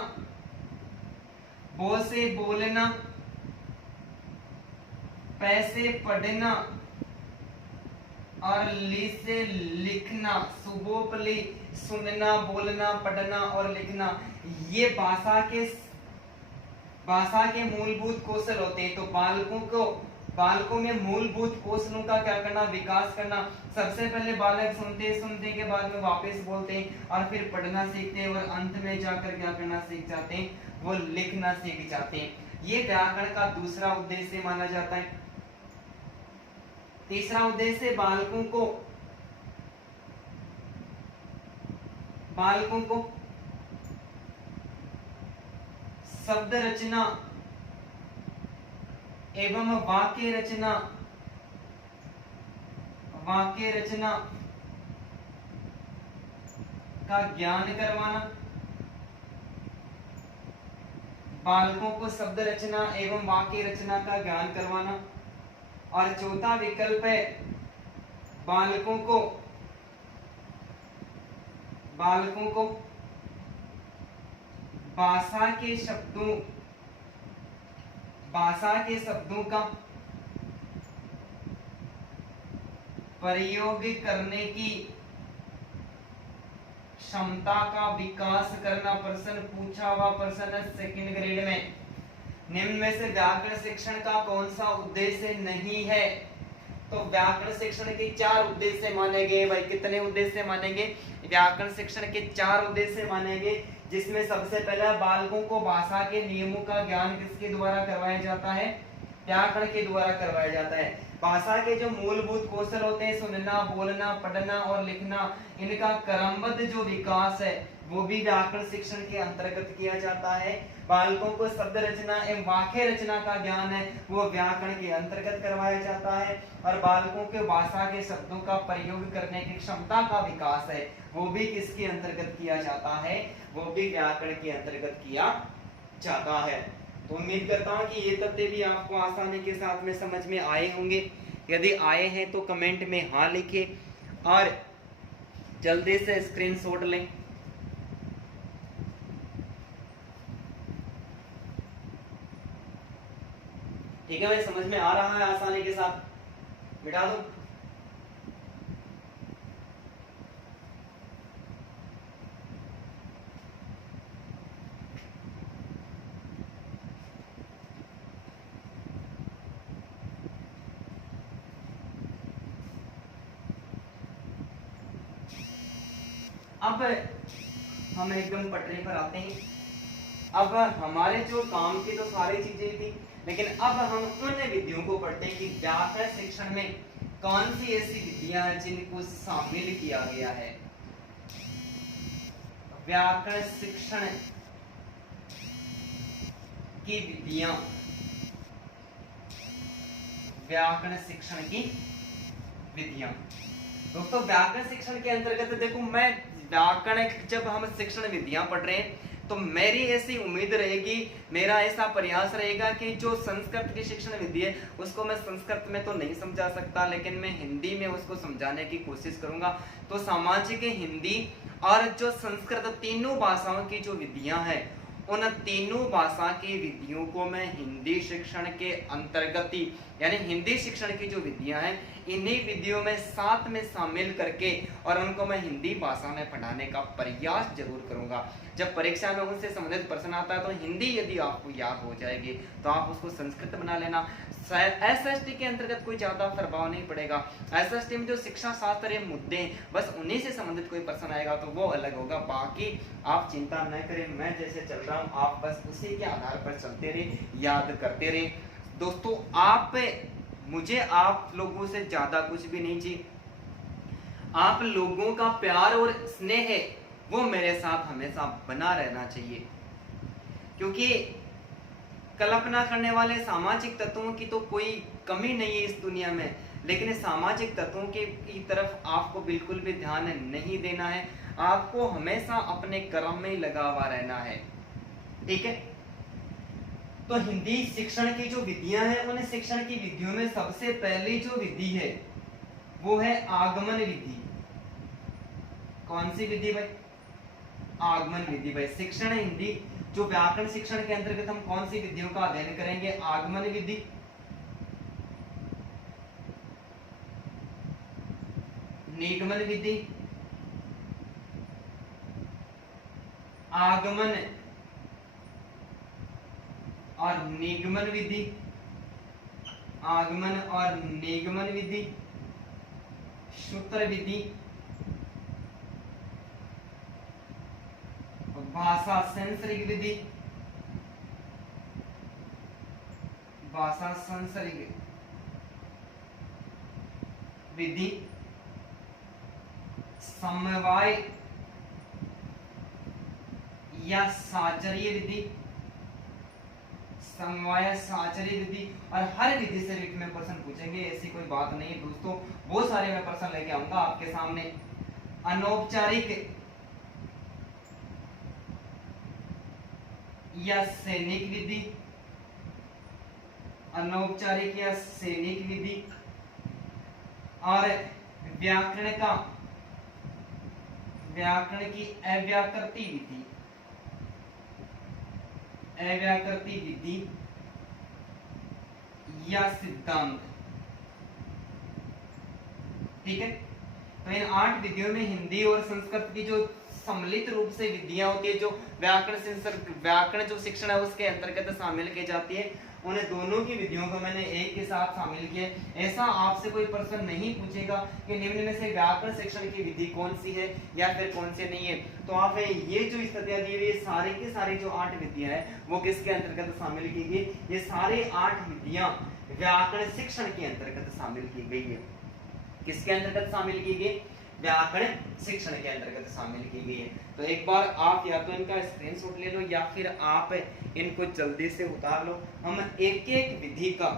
बो से बोलना, पै से पढ़ना और ली से लिखना। सुबोपली, सुनना, बोलना, पढ़ना और लिखना, ये भाषा के मूलभूत कौशल होते हैं। तो बालकों में मूलभूत कौशलों का क्या करना? विकास करना। सबसे पहले बालक सुनते के बाद में वापस बोलते हैं और फिर पढ़ना सीखते हैं और अंत में जाकर क्या करना सीख जाते हैं? वो लिखना सीख जाते हैं। ये व्याकरण का दूसरा उद्देश्य माना जाता है। तीसरा उद्देश्य बालकों को शब्द रचना एवं वाक्य रचना का ज्ञान करवाना। बालकों को शब्द रचना एवं वाक्य रचना का ज्ञान करवाना। और चौथा विकल्प है बालकों को भाषा के शब्दों का प्रयोग करने की क्षमता का विकास करना। प्रश्न पूछा हुआ प्रश्न है सेकंड ग्रेड में, निम्न में से व्याकरण शिक्षण का कौन सा उद्देश्य नहीं है? तो व्याकरण शिक्षण के 4 उद्देश्य माने गए भाई। कितने उद्देश्य मानेंगे? व्याकरण शिक्षण के 4 उद्देश्य मानेंगे, जिसमें सबसे पहला बालकों को भाषा के नियमों का ज्ञान किसके द्वारा करवाया जाता है? व्याकरण के द्वारा करवाया जाता है। भाषा के जो मूलभूत कौशल होते हैं, सुनना, बोलना, पढ़ना और लिखना, इनका क्रमबद्ध जो विकास है वो भी व्याकरण शिक्षण के अंतर्गत किया जाता है। बालकों को शब्द रचना एवं वाक्य रचना का ज्ञान है वो व्याकरण के अंतर्गत करवाया जाता है। और बालकों के भाषा के शब्दों का प्रयोग करने की क्षमता का विकास है वो भी किसके अंतर्गत किया जाता है? वो भी व्याकरण के अंतर्गत किया जाता है। तो उम्मीद करता हूँ कि ये तथ्य भी आपको आसानी के साथ में समझ में आए होंगे। यदि आए हैं तो कमेंट में हाँ लिखें और जल्दी से स्क्रीनशॉट लें। ठीक है भाई, समझ में आ रहा है आसानी के साथ? मिटा दो। अब हम एकदम पटरी पर आते हैं। अब हमारे जो काम की तो सारी चीजें थी, लेकिन अब हम उन विधियों को पढ़ते हैं कि व्याकरण शिक्षण में कौन सी ऐसी विधियां हैं जिनको शामिल किया गया है। व्याकरण शिक्षण की विधियां, व्याकरण शिक्षण की विधियां। दोस्तों व्याकरण शिक्षण के अंतर्गत देखो, मैं व्याकरण जब हम शिक्षण विधियां पढ़ रहे हैं तो मेरी ऐसी उम्मीद रहेगी, मेरा ऐसा प्रयास रहेगा कि जो संस्कृत की शिक्षण विधि है उसको मैं संस्कृत में तो नहीं समझा सकता, लेकिन मैं हिंदी में उसको समझाने की कोशिश करूंगा। तो सामाजिक, हिंदी और जो संस्कृत, तीनों भाषाओं की जो विधियां हैं उन तीनों भाषा की विधियों को मैं हिंदी शिक्षण के अंतर्गत ही, यानी हिंदी शिक्षण की जो विधियां हैं इन्हीं विधियों में साथ में शामिल करके और उनको मैं हिंदी भाषा में पढ़ाने का प्रयास जरूर करूंगा। जब परीक्षा में उनसे संबंधित प्रश्न आता है तो हिंदी यदि आपको याद हो जाएगी तो आप उसको संस्कृत बना लेना। एसएसटी के अंतर्गत कोई ज्यादा प्रभाव नहीं पड़ेगा। एसएसटी में जो शिक्षा शास्त्रीय मुद्दे हैं बस उन्हीं से संबंधित कोई प्रश्न आएगा तो वो अलग होगा। बाकी आप चिंता न करें, मैं जैसे चल रहा हूँ आप बस उसी के आधार पर चलते रहे, याद करते रहे। दोस्तों मुझे आप लोगों से ज्यादा कुछ भी नहीं चाहिए। आप लोगों का प्यार और स्नेह है वो मेरे साथ हमेशा बना रहना चाहिए, क्योंकि कल्पना करने वाले सामाजिक तत्वों की तो कोई कमी नहीं है इस दुनिया में, लेकिन सामाजिक तत्वों की तरफ आपको बिल्कुल भी ध्यान नहीं देना है। आपको हमेशा अपने कर्म में लगा हुआ रहना है। ठीक है, तो हिंदी शिक्षण की जो विधियां हैं उन शिक्षण की विधियों में सबसे पहली जो विधि है वो है आगमन विधि। कौन सी विधि भाई? आगमन विधि। भाई शिक्षण हिंदी जो व्याकरण शिक्षण के अंतर्गत हम कौन सी विधियों का अध्ययन करेंगे? आगमन विधि, निगमन विधि, आगमन और निगमन विधि, आगमन और निगमन विधि, सूत्र विधि, भाषा संसर्ग विधि, भाषा संसर्ग विधि, समवाय या साचर्य विधि, समवाय साचर्य विधि। और हर विधि से रिट में प्रश्न पूछेंगे, ऐसी कोई बात नहीं है दोस्तों, बहुत सारे मैं प्रश्न लेके आऊंगा आपके सामने। अनौपचारिक या सैनिक विधि, अनौपचारिक या सैनिक विधि, और व्याकरण की अव्याकृति विधि, अव्याकृति विधि या सिद्धांत। ठीक है, तो इन 8 विधियों में हिंदी और संस्कृत की जो सम्मिलित रूप से विधियां होती है, जो व्याकरण जो शिक्षण है उसके अंतर्गत शामिल की जाती है, उन दोनों की विधियों को मैंने एक के साथ शामिल किया। ऐसा आपसे कोई प्रश्न नहीं पूछेगा कि निम्न में से व्याकरण शिक्षण की विधि कौन सी है या फिर कौन सी नहीं है। तो आप ये जो स्थितियां दी हुई सारी की सारी जो 8 विधियां हैं वो किसके अंतर्गत शामिल की गई? ये सारे 8 विधियां व्याकरण शिक्षण के अंतर्गत शामिल की गई है। किसके अंतर्गत शामिल की गई? व्याकरण शिक्षण के अंतर्गत शामिल की गई है। तो एक बार आप या तो इनका स्क्रीनशॉट ले लो या फिर आप इनको जल्दी से उतार लो। हम एक एक विधि का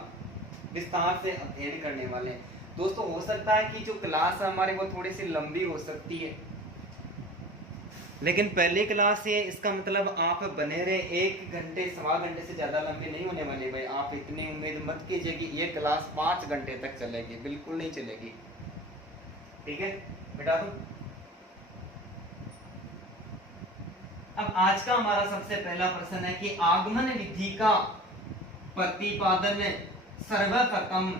विस्तार से अध्ययन करने वाले हैं। दोस्तों हो सकता है कि जो क्लास है हमारी वो थोड़ी सी लंबी हो सकती है, लेकिन पहली क्लास है इसका मतलब आप बने रहे 1 घंटे सवा घंटे से ज्यादा लंबी नहीं होने वाली भाई। आप इतनी उम्मीद मत कीजिए कि ये क्लास 5 घंटे तक चलेगी, बिल्कुल नहीं चलेगी। ठीक है बेटा। तो अब आज का हमारा सबसे पहला प्रश्न है कि आगमन विधि का प्रतिपादन सर्वप्रथम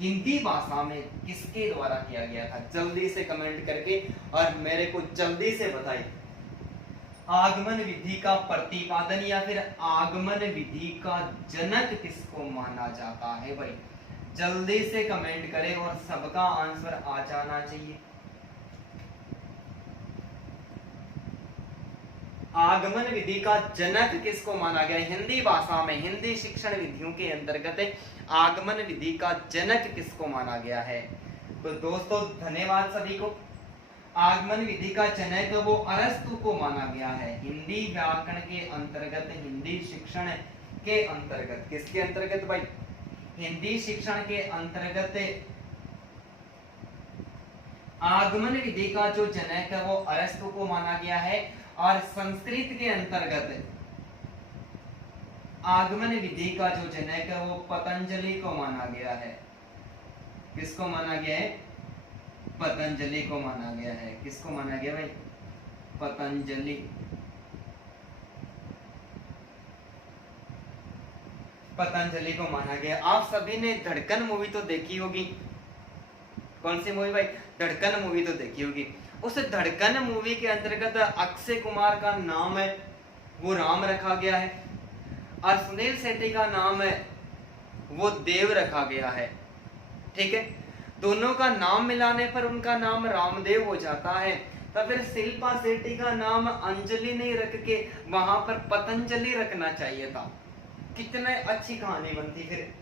हिंदी भाषा में किसके द्वारा किया गया था? जल्दी से कमेंट करके और मेरे को जल्दी से बताइए। आगमन विधि का प्रतिपादन या फिर आगमन विधि का जनक किसको माना जाता है भाई? जल्दी से कमेंट करें और सबका आंसर आ जाना चाहिए। आगमन विधि का जनक किसको माना गया? हिंदी भाषा में हिंदी शिक्षण विधियों के अंतर्गत आगमन विधि का जनक किसको माना गया है? तो दोस्तों धन्यवाद सभी को। आगमन विधि का जनक वो अरस्तु को माना गया है। हिंदी व्याकरण के अंतर्गत, हिंदी शिक्षण के अंतर्गत, किसके अंतर्गत भाई? हिंदी शिक्षण के अंतर्गत आगमन विधि का जो जनक है वो अरस्तु को माना गया है। और संस्कृत के अंतर्गत आगमन विधि का जो जनक है वो पतंजलि को माना गया है। किसको माना गया है? पतंजलि को माना गया है। किसको माना गया भाई? पतंजलि। पतंजलि को माना गया। आप सभी ने धड़कन मूवी तो देखी होगी। कौन सी मूवी भाई? धड़कन मूवी तो देखी होगी। उस धड़कन मूवी के अंतर्गत अक्षय कुमार का नाम है वो राम रखा गया है और सुनील शेट्टी का नाम है वो देव रखा गया है। ठीक है, दोनों का नाम मिलाने पर उनका नाम रामदेव हो जाता है। तो फिर शिल्पा शेट्टी का नाम अंजलि नहीं रख के वहां पर पतंजलि रखना चाहिए था। कितने अच्छी कहानी बनती फिर।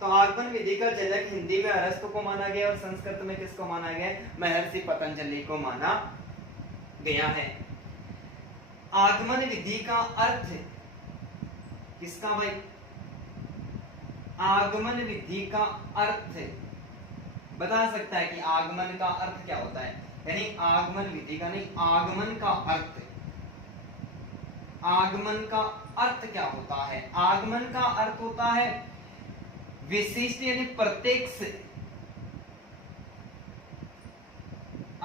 तो आगमन विधि का जनक हिंदी में अरस्तु को माना गया और संस्कृत में किसको माना गया? महर्षि पतंजलि को माना गया है। आगमन विधि का अर्थ किसका भाई? आगमन विधि का अर्थ बता सकता है कि आगमन का अर्थ क्या होता है? यानी आगमन विधि का नहीं, आगमन का अर्थ। आगमन का अर्थ क्या होता है? आगमन का अर्थ होता है विशिष्ट यानी प्रत्यक्ष।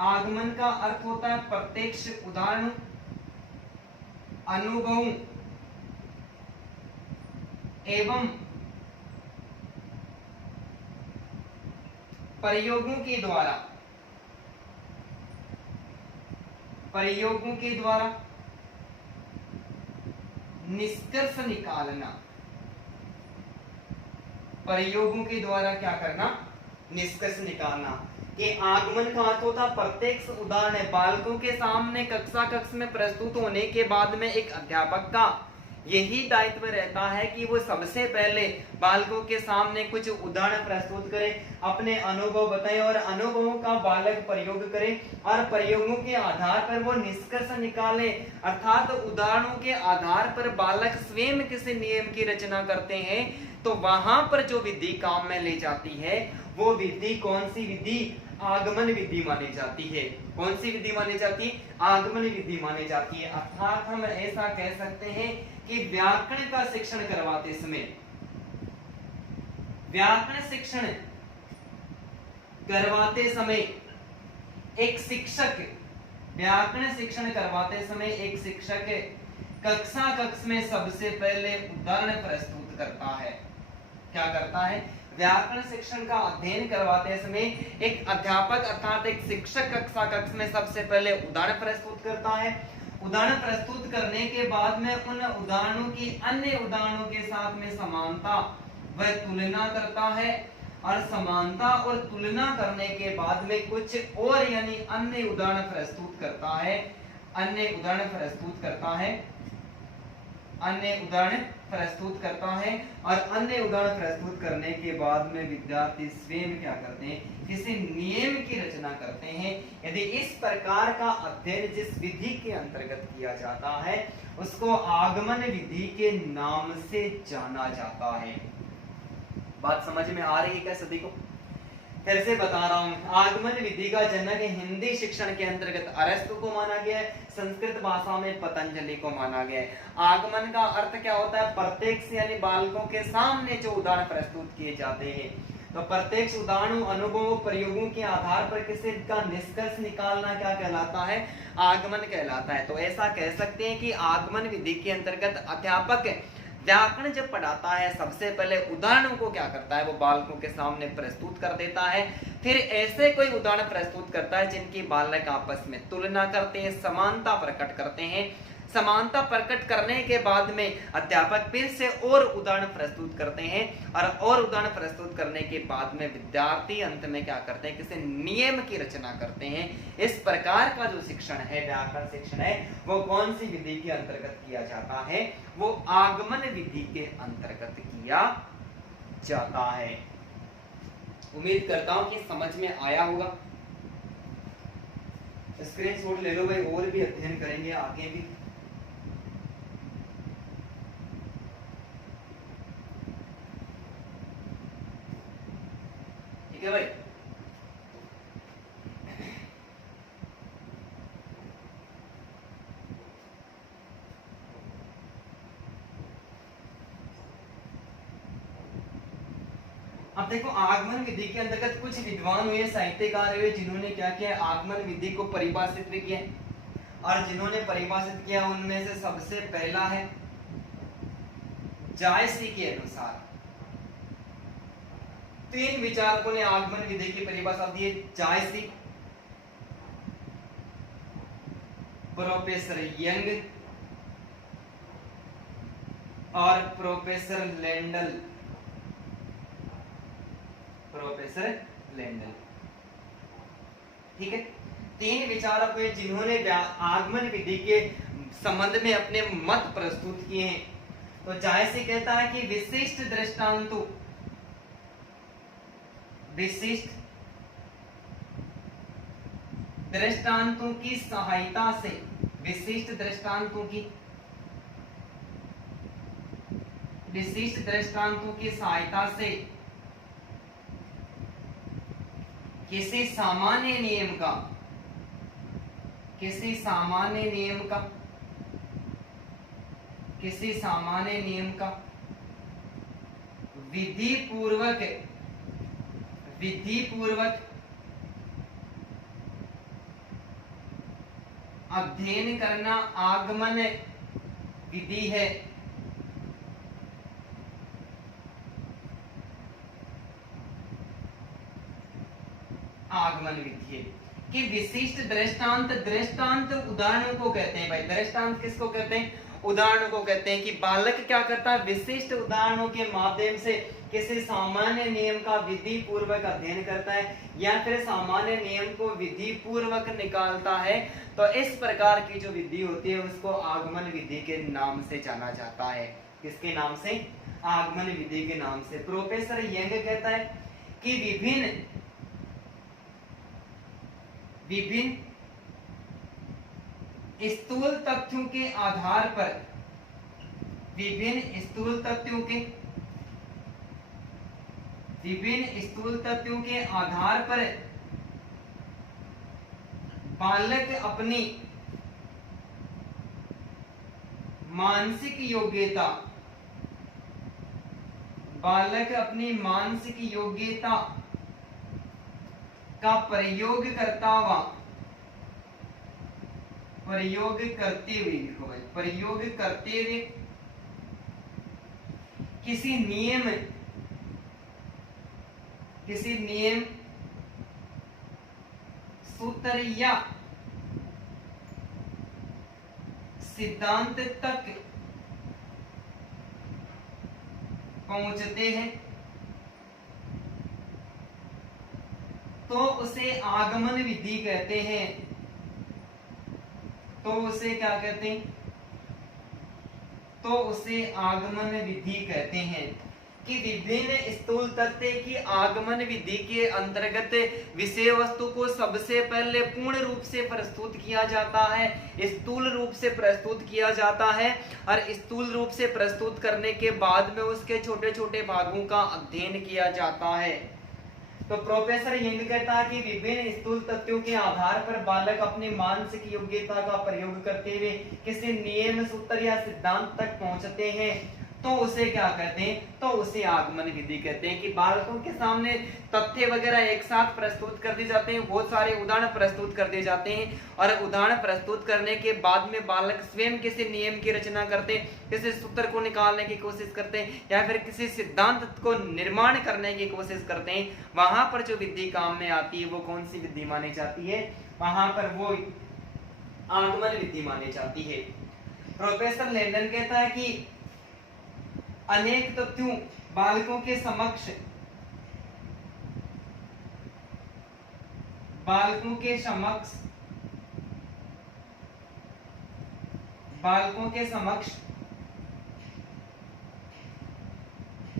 आगमन का अर्थ होता है प्रत्यक्ष, उदाहरण, अनुभव एवं प्रयोगों के द्वारा, प्रयोगों के द्वारा निष्कर्ष निकालना। प्रयोगों के द्वारा क्या करना? निष्कर्ष निकालना। ये आगमन का अर्थ होता प्रत्यक्ष, उदाहरण है बालकों के सामने कक्षा कक्ष में प्रस्तुत होने के बाद में एक अध्यापक का यही दायित्व रहता है कि वो सबसे पहले बालकों के सामने कुछ उदाहरण प्रस्तुत करे, अपने अनुभव बताए और अनुभवों का बालक प्रयोग करे और प्रयोगों के आधार पर वो निष्कर्ष निकाले। अर्थात उदाहरणों के आधार पर बालक स्वयं किसी नियम की रचना करते हैं। तो वहां पर जो विधि काम में ले जाती है वो विधि कौन सी विधि? आगमन विधि मानी जाती है। कौन सी विधि मानी जाती है? आगमन विधि मानी जाती है। अर्थात हम ऐसा कह सकते हैं कि व्याकरण का शिक्षण करवाते समय, व्याकरण शिक्षण करवाते समय एक शिक्षक, व्याकरण शिक्षण करवाते समय एक शिक्षक कक्ष में सबसे पहले उदाहरण प्रस्तुत करता है। क्या करता है? व्याकरण शिक्षण का अध्ययन करवाते समय एक अध्यापक अर्थात एक शिक्षक कक्ष में सबसे पहले उदाहरण प्रस्तुत करता है। उदाहरण प्रस्तुत करने के बाद में उन उदाहरणों की अन्य उदाहरणों के साथ में समानता व तुलना करता है, और समानता और तुलना करने के बाद में कुछ और यानी अन्य उदाहरण प्रस्तुत करता है, अन्य उदाहरण प्रस्तुत करता है, अन्य उदाहरण प्रस्तुत करता है। और अन्य उदाहरण प्रस्तुत करने के बाद में विद्यार्थी स्वयं क्या करते हैं? किसी नियम की रचना करते हैं। यदि इस प्रकार का अध्ययन जिस विधि के अंतर्गत किया जाता है उसको आगमन विधि के नाम से जाना जाता है। बात समझ में आ रही है क्या सभी को? फिर से बता रहा हूं, आगमन विधि का जनक हिंदी शिक्षण के अंतर्गत अरस्तु को माना गया है, संस्कृत भाषा में पतंजलि को माना गया है। आगमन का अर्थ क्या होता है? प्रत्यक्ष यानी बालकों के सामने जो उदाहरण प्रस्तुत किए जाते हैं, तो प्रत्यक्ष उदाहरणों, अनुभवों, प्रयोगों के आधार पर किसी का निष्कर्ष निकालना क्या कहलाता है? आगमन कहलाता है। तो ऐसा कह सकते हैं कि आगमन विधि के अंतर्गत अध्यापक व्याकरण जब पढ़ाता है सबसे पहले उदाहरणों को क्या करता है? वो बालकों के सामने प्रस्तुत कर देता है। फिर ऐसे कोई उदाहरण प्रस्तुत करता है जिनकी बालक आपस में तुलना करते हैं, समानता प्रकट करते हैं। समानता प्रकट करने के बाद में अध्यापक फिर से और उदाहरण प्रस्तुत करते हैं, और उदाहरण प्रस्तुत करने के बाद में विद्यार्थी अंत में क्या करते हैं? किसी नियम की रचना करते हैं। इस प्रकार का जो शिक्षण है, व्याकरण शिक्षण है, वो कौन सी विधि के अंतर्गत किया जाता है? वो आगमन विधि के अंतर्गत किया जाता है। उम्मीद करता हूं कि समझ में आया होगा। स्क्रीनशॉट ले लो भाई, और भी अध्ययन करेंगे आगे भी। ठीक है भाई। अब देखो, आगमन विधि के अंतर्गत कुछ विद्वान हुए, साहित्यकार हुए, जिन्होंने क्या किया? आगमन विधि को परिभाषित भी किया, और जिन्होंने परिभाषित किया उनमें से सबसे पहला है जायसी के अनुसार। तीन विचारकों ने आगमन विधि की परिभाषा दी है। जायसी, प्रोफेसर यंग और प्रोफेसर लेंडल। प्रोफेसर लेंडल, ठीक है। तीन विचारक हुए जिन्होंने आगमन विधि के संबंध में अपने मत प्रस्तुत किए हैं। तो जायसी कहता है कि विशिष्ट दृष्टांतों, विशिष्ट दृष्टांतों की सहायता से, विशिष्ट दृष्टांतों की, विशिष्ट दृष्टांतों की सहायता से किसी सामान्य नियम का, किसी सामान्य नियम का, किसी सामान्य नियम का विधि पूर्वक अध्ययन करना आगमन विधि है। आगमन विधि है कि विशिष्ट दृष्टांत, दृष्टांत उदाहरणों को कहते हैं भाई। दृष्टांत किसको कहते हैं? उदाहरणों को कहते हैं। कि बालक क्या करता है? विशिष्ट उदाहरणों के माध्यम से किसी सामान्य नियम का विधि पूर्वक अध्ययन करता है, या फिर सामान्य नियम को विधि पूर्वक निकालता है। तो इस प्रकार की जो विधि होती है उसको आगमन विधि के नाम से जाना जाता है। किसके नाम से? आगमन विधि के नाम से। प्रोफेसर यंग कहता है कि विभिन्न स्थूल तथ्यों के आधार पर, विभिन्न स्थूल तथ्यों के आधार पर बालक मानसिक योग्यता, बालक अपनी मानसिक योग्यता का प्रयोग करता हुआ, प्रयोग करते हुए, लिखो भाई, प्रयोग करते हुए किसी नियम सूत्र या सिद्धांत तक पहुंचते हैं तो उसे आगमन विधि कहते हैं। तो उसे क्या कहते हैं? तो उसे आगमन विधि कहते हैं कि विभिन्न स्थूल तथ्य की आगमन विधि के अंतर्गत विषय वस्तु को सबसे पहले पूर्ण रूप से प्रस्तुत किया जाता है, स्थूल रूप से प्रस्तुत किया जाता है, और स्थूल रूप से प्रस्तुत करने के बाद में उसके छोटे छोटे भागों का अध्ययन किया जाता है। तो प्रोफेसर यंग कहता है कि विभिन्न स्थूल तथ्यों के आधार पर बालक अपनी मानसिक योग्यता का प्रयोग करते हुए किसी नियम सूत्र या सिद्धांत तक पहुंचते हैं तो उसे क्या कहते हैं? तो उसे आगमन विधि कहते हैं। कि बालकों के सामने तथ्य वगैरह एक साथ प्रस्तुत कर दिए जाते हैं, बहुत सारे उदाहरण प्रस्तुत कर दिए जाते हैं, और उदाहरण प्रस्तुत करने के बाद में बालक स्वयं किसी नियम की रचना करते हैं, किसी सूत्र को निकालने की कोशिश करते हैं, या फिर किसी सिद्धांत को निर्माण करने की कोशिश करते हैं। वहां पर जो विधि काम में आती है वो कौन सी विधि मानी जाती है? वहां पर वो आगमन विधि मानी जाती है। प्रोफेसर लेंडन कहता है कि अनेक तथ्यों बालकों के समक्ष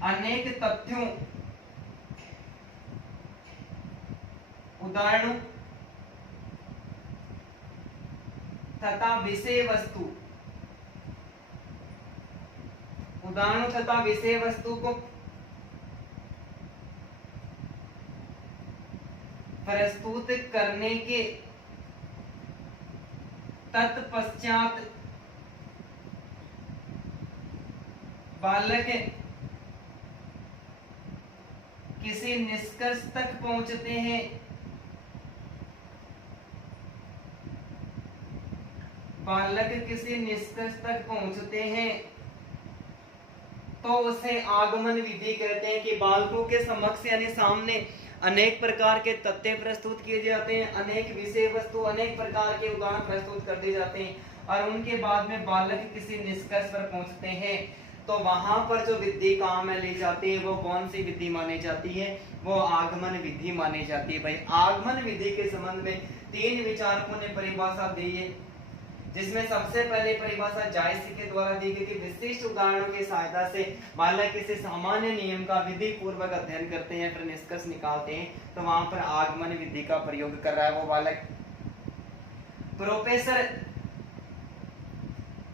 अनेक तथ्यों, उदाहरणों तथा विषय वस्तु को प्रस्तुत करने के तत्पश्चात बालक किसी निष्कर्ष तक पहुंचते हैं। तो उसे आगमन विधि कहते हैं। कि बालकों के समक्ष यानी सामने अनेक प्रकार के तथ्य प्रस्तुत किए जाते हैं, अनेक विषय वस्तु, अनेक प्रकार के उदाहरण प्रस्तुत कर दिए जाते हैं, और उनके बाद में बालक किसी निष्कर्ष पर पहुंचते हैं तो वहां पर जो विधि काम में ली जाती है वो कौन सी विधि मानी जाती है? वो आगमन विधि मानी जाती है। भाई आगमन विधि के संबंध में 3 विचारकों ने परिभाषा दी है, जिसमें सबसे पहले परिभाषा जायसी के द्वारा दी गई कि विशिष्ट उदाहरणों की सहायता से बालक किसी सामान्य नियम का विधि पूर्वक अध्ययन करते हैं, फिर निष्कर्ष निकालते हैं, तो वहां पर आगमन विधि का प्रयोग कर रहा है वो बालक।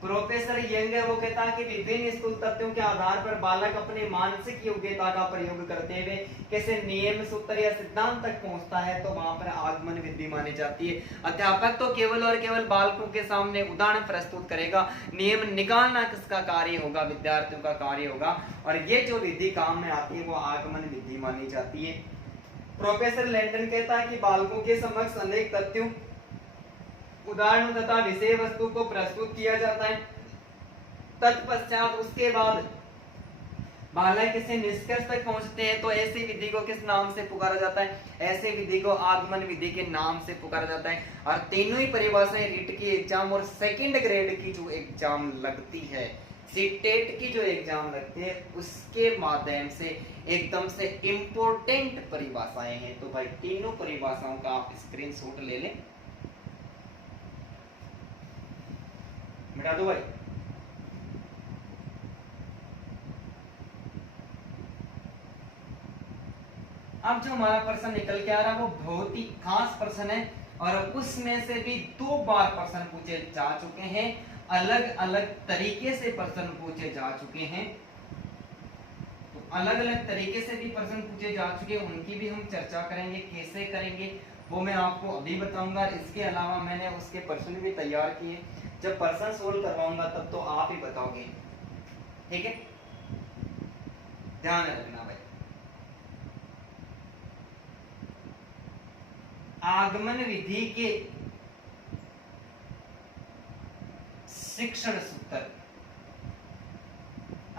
प्रोफेसर यंग है वो कहता है कि विभिन्न स्थूल तथ्यों के आधार पर बालक अपने मानसिक योग्यता का प्रयोग करते हुए किसी नियम सूत्र या सिद्धांत तक पहुंचता है तो वहां पर आगमन विधि मानी जाती है। अध्यापक तो केवल और केवल बालकों के सामने उदाहरण प्रस्तुत करेगा, नियम निकालना किसका कार्य होगा? विद्यार्थियों का कार्य होगा, और ये जो विधि काम में आती है वो आगमन विधि मानी जाती है। प्रोफेसर लेंडन कहता है कि बालकों के समक्ष अनेक तथ्यों, उदाहरणों तथा विषय वस्तु को प्रस्तुत किया जाता है, तत्पश्चात उसके बाद बालक किसी निष्कर्ष तक पहुंचते हैं तो ऐसी विधि को किस नाम से पुकारा जाता है? ऐसे विधि को आगमन विधि के नाम से पुकारा जाता है। और तीनों ही परिभाषाएं रीट की एग्जाम और सेकंड ग्रेड की जो एग्जाम लगती है, सीटेट की जो एग्जाम लगती है, उसके माध्यम से एकदम से इंपॉर्टेंट परिभाषाएं हैं। तो भाई तीनों परिभाषाओं का आप स्क्रीनशॉट ले लें, मिटा दो भाई। अब जो हमारा प्रश्न निकल के आ रहा है वो बहुत ही खास प्रश्न है, और उसमें से भी 2 बार प्रश्न पूछे जा चुके हैं, अलग अलग तरीके से प्रश्न पूछे जा चुके हैं। तो अलग अलग तरीके से भी प्रश्न पूछे जा चुके हैं, उनकी भी हम चर्चा करेंगे। कैसे करेंगे वो मैं आपको अभी बताऊंगा। इसके अलावा मैंने उसके प्रश्न भी तैयार किए जब पर्सन सोल्व करवाऊंगा तब तो आप ही बताओगे, ठीक है, ध्यान रखना भाई। आगमन विधि के शिक्षण सूत्र,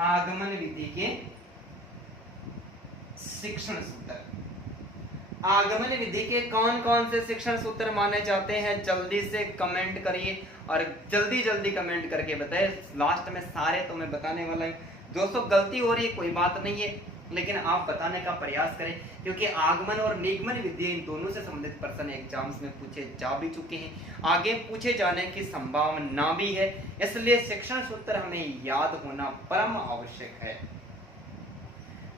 आगमन विधि के शिक्षण सूत्र, आगमन विधि के कौन कौन से शिक्षण सूत्र माने जाते हैं, जल्दी से कमेंट करिए और जल्दी जल्दी कमेंट करके बताएं। लास्ट में सारे तो मैं बताने वाला हूं। दोस्तों गलती हो रही है कोई बात नहीं है, लेकिन आप बताने का प्रयास करें, क्योंकि आगमन और निगमन विधि इन दोनों से संबंधित प्रश्न एग्जाम्स में पूछे जा भी चुके हैं, आगे पूछे जाने की संभावना भी है, इसलिए शिक्षण सूत्र हमें याद होना परम आवश्यक है।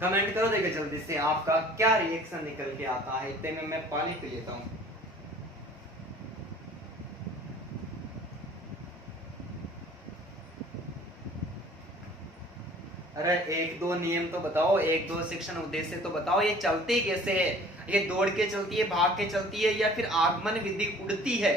कमेंट करो, देखिए जल्दी से आपका क्या रिएक्शन निकल के आता है। इतने में मैं पानी पी लेता हूं। अरे एक दो नियम तो बताओ, एक दो शिक्षण उद्देश्य तो बताओ। ये चलती कैसे है? ये दौड़ के चलती है, भाग के चलती है, या फिर आगमन विधि उड़ती है?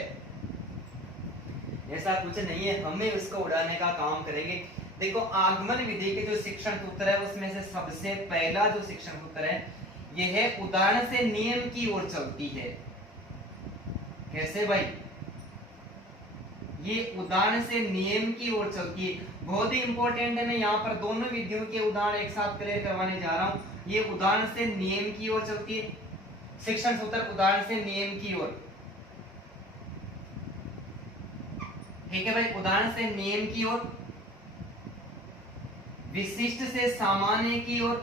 ऐसा कुछ नहीं है, हमें उसको उड़ाने का काम करेंगे। देखो आगमन विधि के जो शिक्षण सूत्र है उसमें से सबसे पहला जो शिक्षण सूत्र है यह है उदाहरण से नियम की ओर चलती है। कैसे भाई? ये उदाहरण से नियम की ओर चलती है, बहुत ही इंपॉर्टेंट है। मैं यहाँ पर दोनों विधियों के उदाहरण एक साथ क्लियर करवाने जा रहा हूं। ये उदाहरण से नियम की ओर चलती है, शिक्षण सूत्र उदाहरण से नियम की ओर, ठीक है भाई। उदाहरण से नियम की ओर, विशिष्ट से सामान्य की ओर,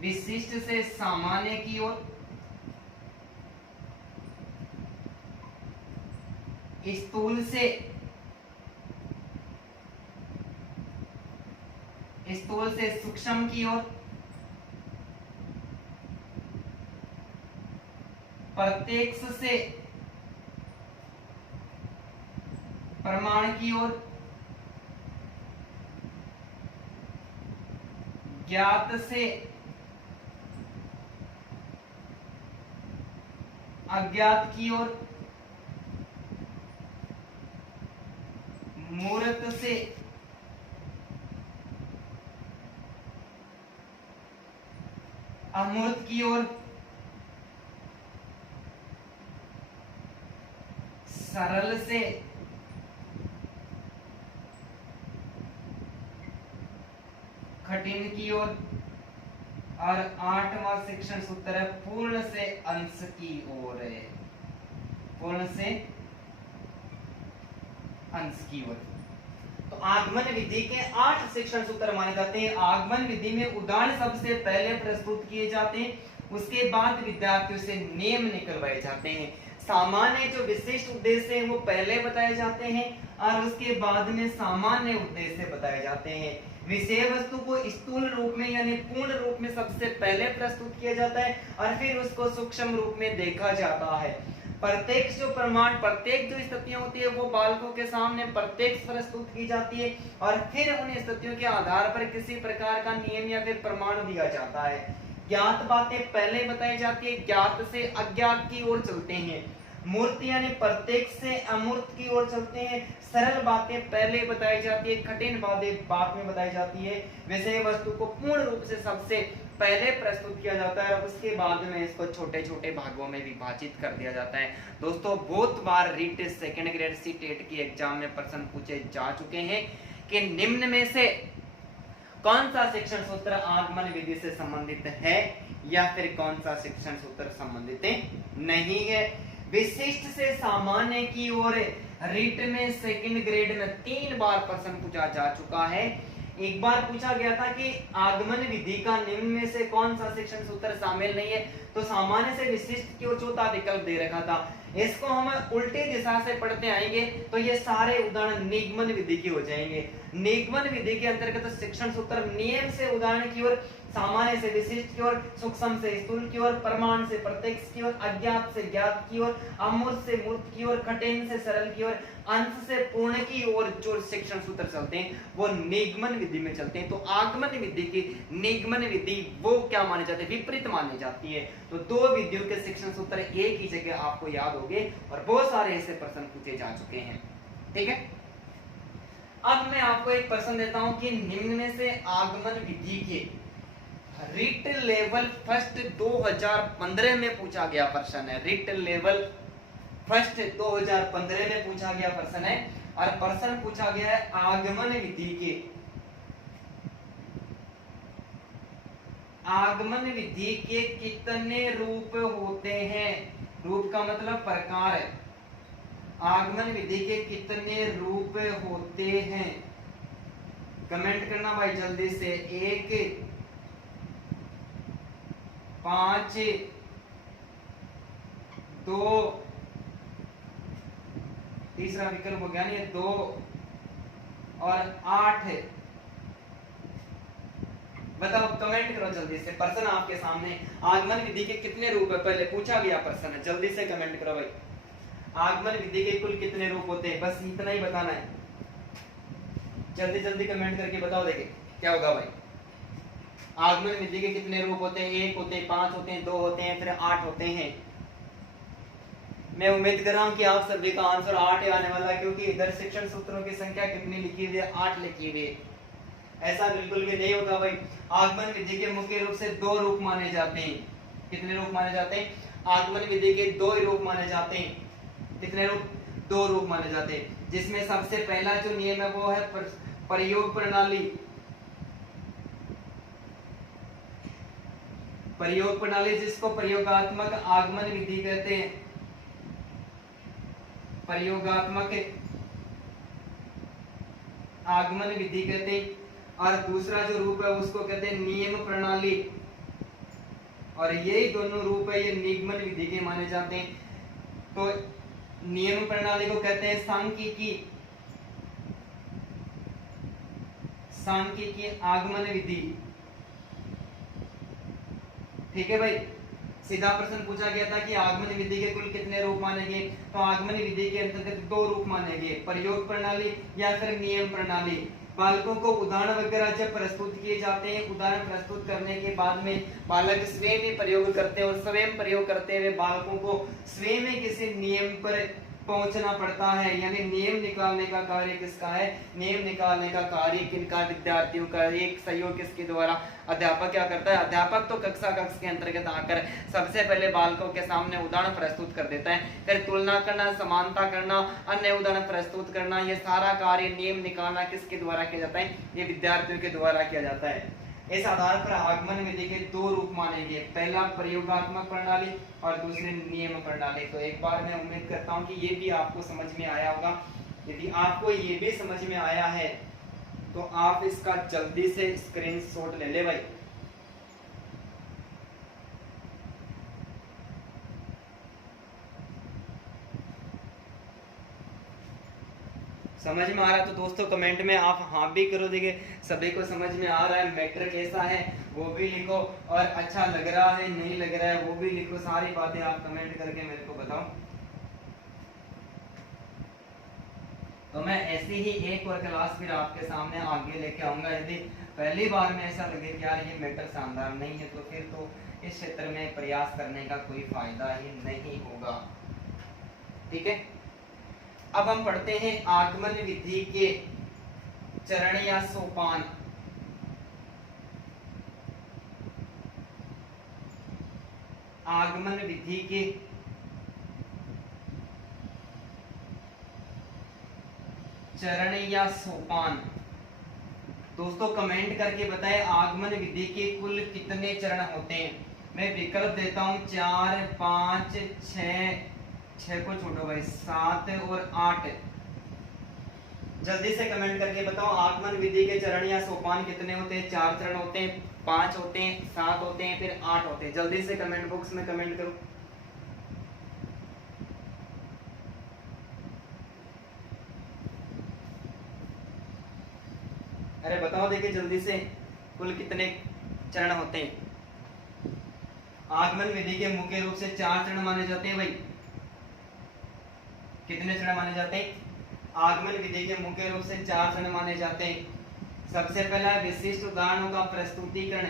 विशिष्ट से सामान्य की ओर, स्थूल से सूक्ष्म की ओर, प्रत्यक्ष से प्रमाण की ओर, ज्ञात से अज्ञात की ओर, मूर्त से अमूर्त की ओर, सरल से कठिन की ओर, और आठवां शिक्षण सूत्र है पूर्ण से अंश की ओर है, पूर्ण से अंश की ओर। तो आगमन विधि के 8 शिक्षण सूत्र माने जाते हैं। आगमन विधि में उदाहरण सबसे पहले प्रस्तुत किए जाते हैं, उसके बाद विद्यार्थियों से नियम निकलवाए जाते हैं। सामान्य जो विशिष्ट उद्देश्य हैं वो पहले बताए जाते हैं और उसके बाद में सामान्य उद्देश्य बताए जाते हैं। विषय वस्तु को स्थूल रूप में यानी पूर्ण रूप में सबसे पहले प्रस्तुत किया जाता है और फिर उसको सूक्ष्म रूप में देखा जाता है। प्रत्यक्ष जो प्रमाण, प्रत्येक जो स्थितियां होती है वो बालकों के सामने प्रत्यक्ष प्रस्तुत की जाती है और फिर उन स्थितियों के आधार पर किसी प्रकार का नियम या फिर प्रमाण दिया जाता है। ज्ञात बातें पहले बताई जाती है, ज्ञात से अज्ञात की ओर चलते हैं। मूर्त यानी प्रत्यक्ष से अमूर्त की ओर चलते हैं। सरल बातें पहले बताई जाती है, कठिन बातें बाद में बताई जाती है। विषय वस्तु को पूर्ण रूप से सबसे पहले प्रस्तुत किया जाता है और उसके बाद में इसको छोटे छोटे भागों में विभाजित कर दिया जाता है। दोस्तों बहुत बार REET second grade C TET की एग्जाम में प्रश्न पूछे जा चुके हैं कि निम्न में से कौन सा शिक्षण सूत्र आगमन विधि से संबंधित है या फिर कौन सा शिक्षण सूत्र संबंधित नहीं है। विशिष्ट से सामान्य की ओर रीट में सेकंड ग्रेड में 3 बार प्रश्न पूछा जा चुका है। एक बार पूछा गया था कि आगमन विधि का निम्न में से कौन सा शिक्षण सूत्र शामिल नहीं है, तो सामान्य से विशिष्ट की ओर चौथा विकल्प दे रखा था। इसको हम उल्टी दिशा से पढ़ते आएंगे तो ये सारे उदाहरण निगमन विधि के हो जाएंगे। निगमन विधि के अंतर्गत शिक्षण सूत्र नियम से उदाहरण की ओर, सामान्य से विशिष्ट की ओर, सूक्ष्म से स्थूल की ओर, प्रमाण से प्रत्यक्ष की ओर, अज्ञात से ज्ञात की ओर, अमूर्त से मूर्त की ओर, कठिन से सरल की ओर, अंश से पूर्ण की ओर जो शिक्षण सूत्र चलते हैं वो निगमन विधि में चलते हैं। तो आगमन विधि की निगमन विधि वो क्या मानी जाती है? विपरीत मानी जाती है। तो दो विधियों के शिक्षण सूत्र एक ही जगह आपको याद होंगे और बहुत सारे ऐसे प्रश्न पूछे जा चुके हैं। ठीक है, अब मैं आपको एक प्रश्न देता हूं कि निम्न में से आगमन विधि के रिट लेवल फर्स्ट 2015 में पूछा गया प्रश्न है। रिट लेवल फर्स्ट 2015 में पूछा गया प्रश्न है और प्रश्न पूछा गया है आगमन विधि के कितने रूप होते हैं। रूप का मतलब प्रकार है। आगमन विधि के कितने रूप होते हैं, कमेंट करना भाई जल्दी से। 1, 5, 2, तीसरा विकल्प हो गया नहीं 2 और 8। बताओ, कमेंट करो जल्दी से। प्रश्न आपके सामने, आगमन विधि के कितने रूप है, पहले पूछा गया प्रश्न है, जल्दी से कमेंट करो भाई। आगमन विधि के कुल कितने रूप होते हैं, बस इतना ही बताना है। जल्दी जल्दी कमेंट करके बताओ, देखे क्या होगा भाई। आगमन विधि के कितने रूप होते हैं, 1 होते हैं, 5 होते हैं, 2 होते हैं, फिर 8 होते हैं। मैं उम्मीद कर रहा हूं कि आप सभी का आंसर 8 ही आने वाला है, क्योंकि इधर शिक्षण सूत्रों की संख्या कितनी लिखी हुई है, 8 लिखी हुई है। ऐसा बिल्कुल भी नहीं होगा भाई। आगमन विधि के मुख्य रूप से 2 रूप माने जाते हैं। कितने रूप माने जाते हैं, आगमन विधि के 2 रूप माने जाते हैं। कितने रूप, 2 रूप माने जाते हैं, जिसमें सबसे पहला जो नियम है वो है प्रयोग प्रणाली। प्रयोग प्रणाली जिसको प्रयोगात्मक आगमन विधि कहते हैं। प्रयोगात्मक आगमन विधि कहते हैं। और दूसरा जो रूप है उसको कहते हैं नियम प्रणाली। और यही दोनों रूप है ये निगमन विधि के माने जाते हैं। तो नियम प्रणाली को कहते हैं सांख्यिकी आगमन विधि। ठीक है भाई, सीधा प्रश्न पूछा गया था कि आगमन विधि के कुल कितने रूप माने गए, तो आगमन विधि के अंतर्गत 2 रूप माने गए, प्रयोग प्रणाली या फिर नियम प्रणाली। बालकों को उदाहरण वगैरह जब प्रस्तुत किए जाते हैं, उदाहरण प्रस्तुत करने के बाद में बालक स्वयं ही प्रयोग करते हैं और स्वयं प्रयोग करते हुए बालकों को स्वयं ही किसी नियम पर पहुंचना पड़ता है। यानी नियम निकालने का कार्य किसका है, नियम निकालने का कार्य किनका, विद्यार्थियों का। एक सहयोग किसके द्वारा, अध्यापक क्या करता है, अध्यापक तो कक्षा कक्ष के अंतर्गत आकर सबसे पहले बालकों के सामने उदाहरण प्रस्तुत कर देता है, फिर तुलना करना, समानता करना, अन्य उदाहरण प्रस्तुत करना, ये सारा कार्य नियम निकालना किसके द्वारा किया जाता है, ये विद्यार्थियों के द्वारा किया जाता है। इस आधार पर आगमन विधि के 2 रूप माने गए, पहला प्रयोगात्मक प्रणाली और दूसरे नियम प्रणाली। तो एक बार मैं उम्मीद करता हूं कि ये भी आपको समझ में आया होगा। यदि आपको ये भी समझ में आया है तो आप इसका जल्दी से स्क्रीनशॉट ले ले भाई। समझ में आ रहा है तो दोस्तों कमेंट में आप हाँ भी करो। देखिए सभी को समझ में आ रहा है, मैटर कैसा है वो भी लिखो, और अच्छा लग रहा है नहीं लग रहा है वो भी लिखो। सारी बातें आप कमेंट करके मेरे को बताओ। तो मैं ऐसी ही एक और क्लास फिर आपके सामने आगे लेके आऊंगा। यदि पहली बार में ऐसा लगे कि यार ये मैटर शानदार नहीं है तो फिर तो इस क्षेत्र में प्रयास करने का कोई फायदा ही नहीं होगा। ठीक है, अब हम पढ़ते हैं आगमन विधि के चरण या सोपान। आगमन विधि के चरण या सोपान। दोस्तों कमेंट करके बताएं आगमन विधि के कुल कितने चरण होते हैं। मैं विकल्प देता हूं 4, 5, 6 को छोड़ो भाई 7 और 8। जल्दी से कमेंट करके बताओ आगमन विधि के चरण या सोपान कितने होते हैं। 4 चरण होते हैं, 5 होते हैं, 7 होते हैं, फिर 8 होते हैं। जल्दी से कमेंट बॉक्स में कमेंट करो। अरे बताओ देखिए जल्दी से कुल कितने चरण होते हैं। आगमन विधि के मुख्य रूप से 4 चरण माने जाते हैं भाई। कितने चरण माने जाते हैं, आगमन विधि के मुख्य रूप से 4 चरण माने जाते हैं। सबसे पहला विशिष्ट उदाहरणों का प्रस्तुतिकरण।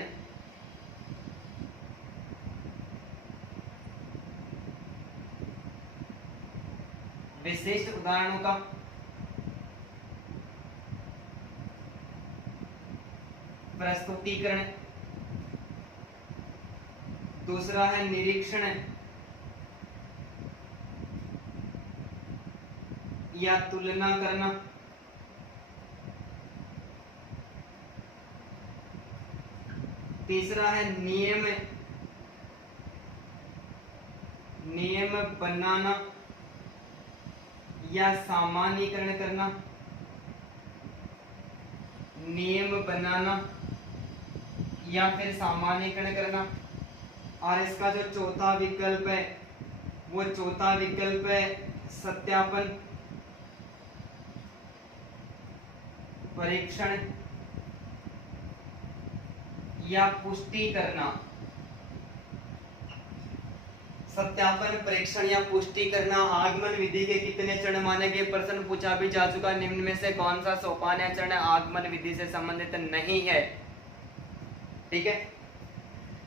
विशिष्ट उदाहरणों का प्रस्तुतिकरण, दूसरा है निरीक्षण या तुलना करना, तीसरा है नियम बनाना या सामान्यीकरण करना, नियम बनाना या फिर सामान्यीकरण करना। और इसका जो चौथा विकल्प है वो चौथा विकल्प है सत्यापन, परीक्षण या पुष्टि करना। सत्यापन, परीक्षण या पुष्टि करना। आगमन विधि के कितने चरण माने गए, प्रश्न पूछा भी जा चुका। निम्न में से कौन सा सोपान या चरण आगमन विधि से संबंधित नहीं है? ठीक है,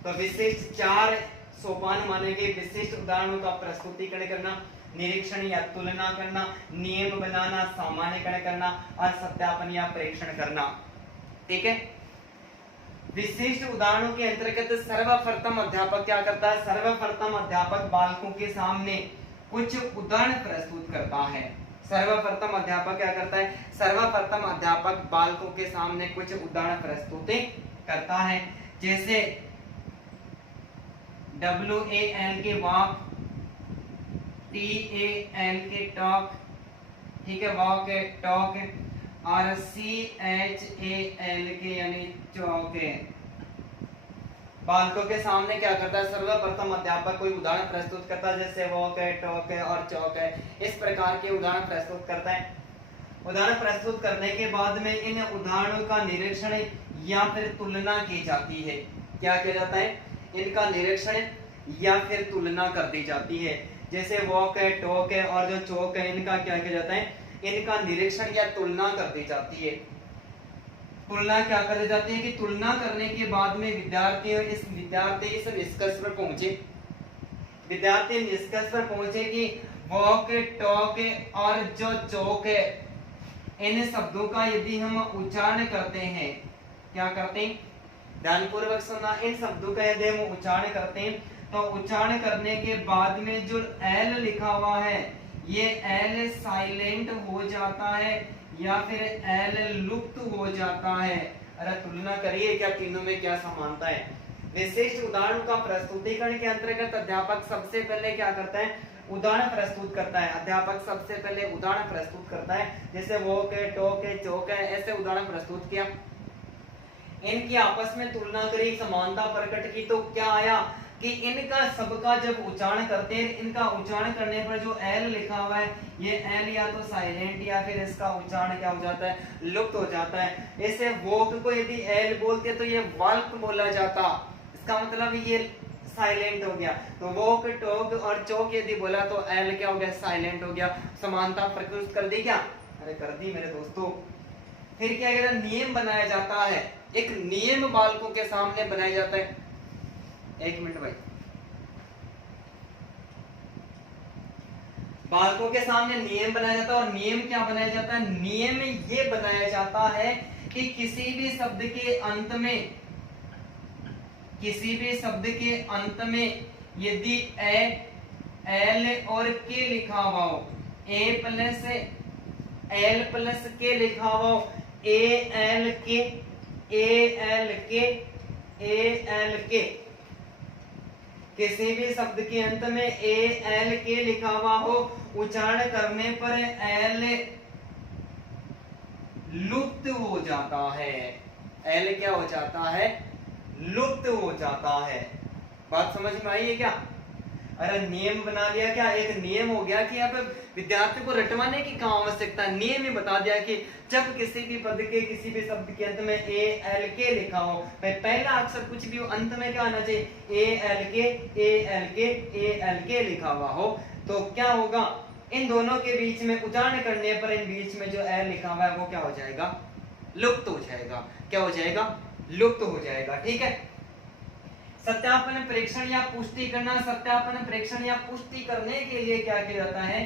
तो विशिष्ट 4 सोपान माने गए। विशिष्ट उदाहरणों का प्रस्तुतिकरण करना, निरीक्षण या तुलना करना, नियम बनाना, सामान्यीकरण करना और सत्यापन या परीक्षण करना। ठीक है, विशिष्ट उदाहरणों के अंतर्गत सर्वप्रथम अध्यापक क्या करता है? सर्वप्रथम अध्यापक बालकों के सामने कुछ उदाहरण प्रस्तुत करता है। सर्वप्रथम अध्यापक क्या करता है? सर्वप्रथम अध्यापक बालकों के सामने कुछ उदाहरण प्रस्तुत करता है। जैसे WAL के वॉक, TAL के टॉक, ठीक है, वॉक है, टॉक है, और CHAL के यानी चौक है। बालकों के सामने क्या करता है? सर्वप्रथम अध्यापक कोई उदाहरण प्रस्तुत करता है, जैसे वॉक है, टॉक है और चौक है। इस प्रकार के उदाहरण प्रस्तुत करता है। उदाहरण प्रस्तुत करने के बाद में इन उदाहरणों का निरीक्षण या फिर तुलना की जाती है। क्या किया जाता है? इनका निरीक्षण या फिर तुलना कर दी जाती है। जैसे वॉक है, टॉक है और जो चौक है, इनका क्या किया जाता है? इनका निरीक्षण या तुलना कर दी जाती है। तुलना क्या कर दी जाती है कि तुलना करने के बाद में विद्यार्थी इस निष्कर्ष पर पहुंचे, विद्यार्थी निष्कर्ष पर पहुंचे कि वॉक, टॉक और जो चौक है, इन शब्दों का यदि हम उच्चारण करते हैं, क्या करते हैं? ध्यानपूर्वक सुनना। इन शब्दों का यदि हम उच्चारण करते हैं तो उच्चारण करने के बाद में जो एल लिखा हुआ है, ये एल साइलेंट हो जाता है या फिर एल लुप्त हो जाता है। अरे तुलना करिए क्या तीनों में क्या समानता है। विशिष्ट उदाहरण का प्रस्तुतिकरण के अंतर्गत अध्यापक सबसे पहले क्या करता है? उदाहरण प्रस्तुत करता है। अध्यापक सबसे पहले उदाहरण प्रस्तुत करता है, जैसे वॉक है, टॉक है, चौक है, ऐसे उदाहरण प्रस्तुत किया। इनकी आपस में तुलना करी, समानता प्रकट की, तो क्या आया कि इनका सबका जब उच्चारण करते हैं, इनका उच्चारण करने पर जो एल लिखा हुआ है, ये एल या तो साइलेंट या फिर इसका उच्चारण क्या हो जाता है? लुप्त हो जाता है। ऐसे वॉक को यदि एल बोलते तो ये वाल्क बोला जाता, इसका मतलब ये साइलेंट हो गया। तो वॉक, टॉक और चौक यदि बोला तो एल क्या हो गया? साइलेंट हो गया। समानता प्रकृत कर दी क्या? अरे कर दी मेरे दोस्तों। फिर क्या कहता है? नियम बनाया जाता है। एक नियम बालकों के सामने बनाया जाता है। एक मिनट भाई, बालकों के सामने नियम बनाया जाता है। और नियम क्या बनाया जाता है? नियम ये बनाया जाता है कि किसी भी शब्द के अंत में, किसी भी शब्द के अंत में यदि ए, एल और के लिखा हुआ हो, ए प्लस एल प्लस के लिखा हुआ हो, ए एल के, ए एल के, ए एल के, किसी भी शब्द के अंत में ए एल के लिखा हुआ हो, उच्चारण करने पर एल लुप्त हो जाता है। एल क्या हो जाता है? लुप्त हो जाता है। बात समझ में आई है क्या? अरे नियम बना लिया क्या? एक नियम हो गया कि अब विद्यार्थी को रटवाने की कहाँ आवश्यकता, नियम ही बता दिया कि जब किसी भी पद के, किसी भी शब्द के अंत में ए एल के लिखा हो, पहला अक्षर कुछ भी हो, अंत में क्या आना चाहिए? ए एल के, ए एल के, ए एल के लिखा हुआ हो, तो क्या होगा? इन दोनों के बीच में उच्चारण करने पर इन बीच में जो एल लिखा हुआ है वो क्या हो जाएगा? लुप्त हो जाएगा। क्या हो जाएगा? लुप्त हो जाएगा। ठीक है। सत्यापन, परीक्षण या पुष्टि करना। सत्यापन, परीक्षण या पुष्टि करने के लिए क्या किया जाता है?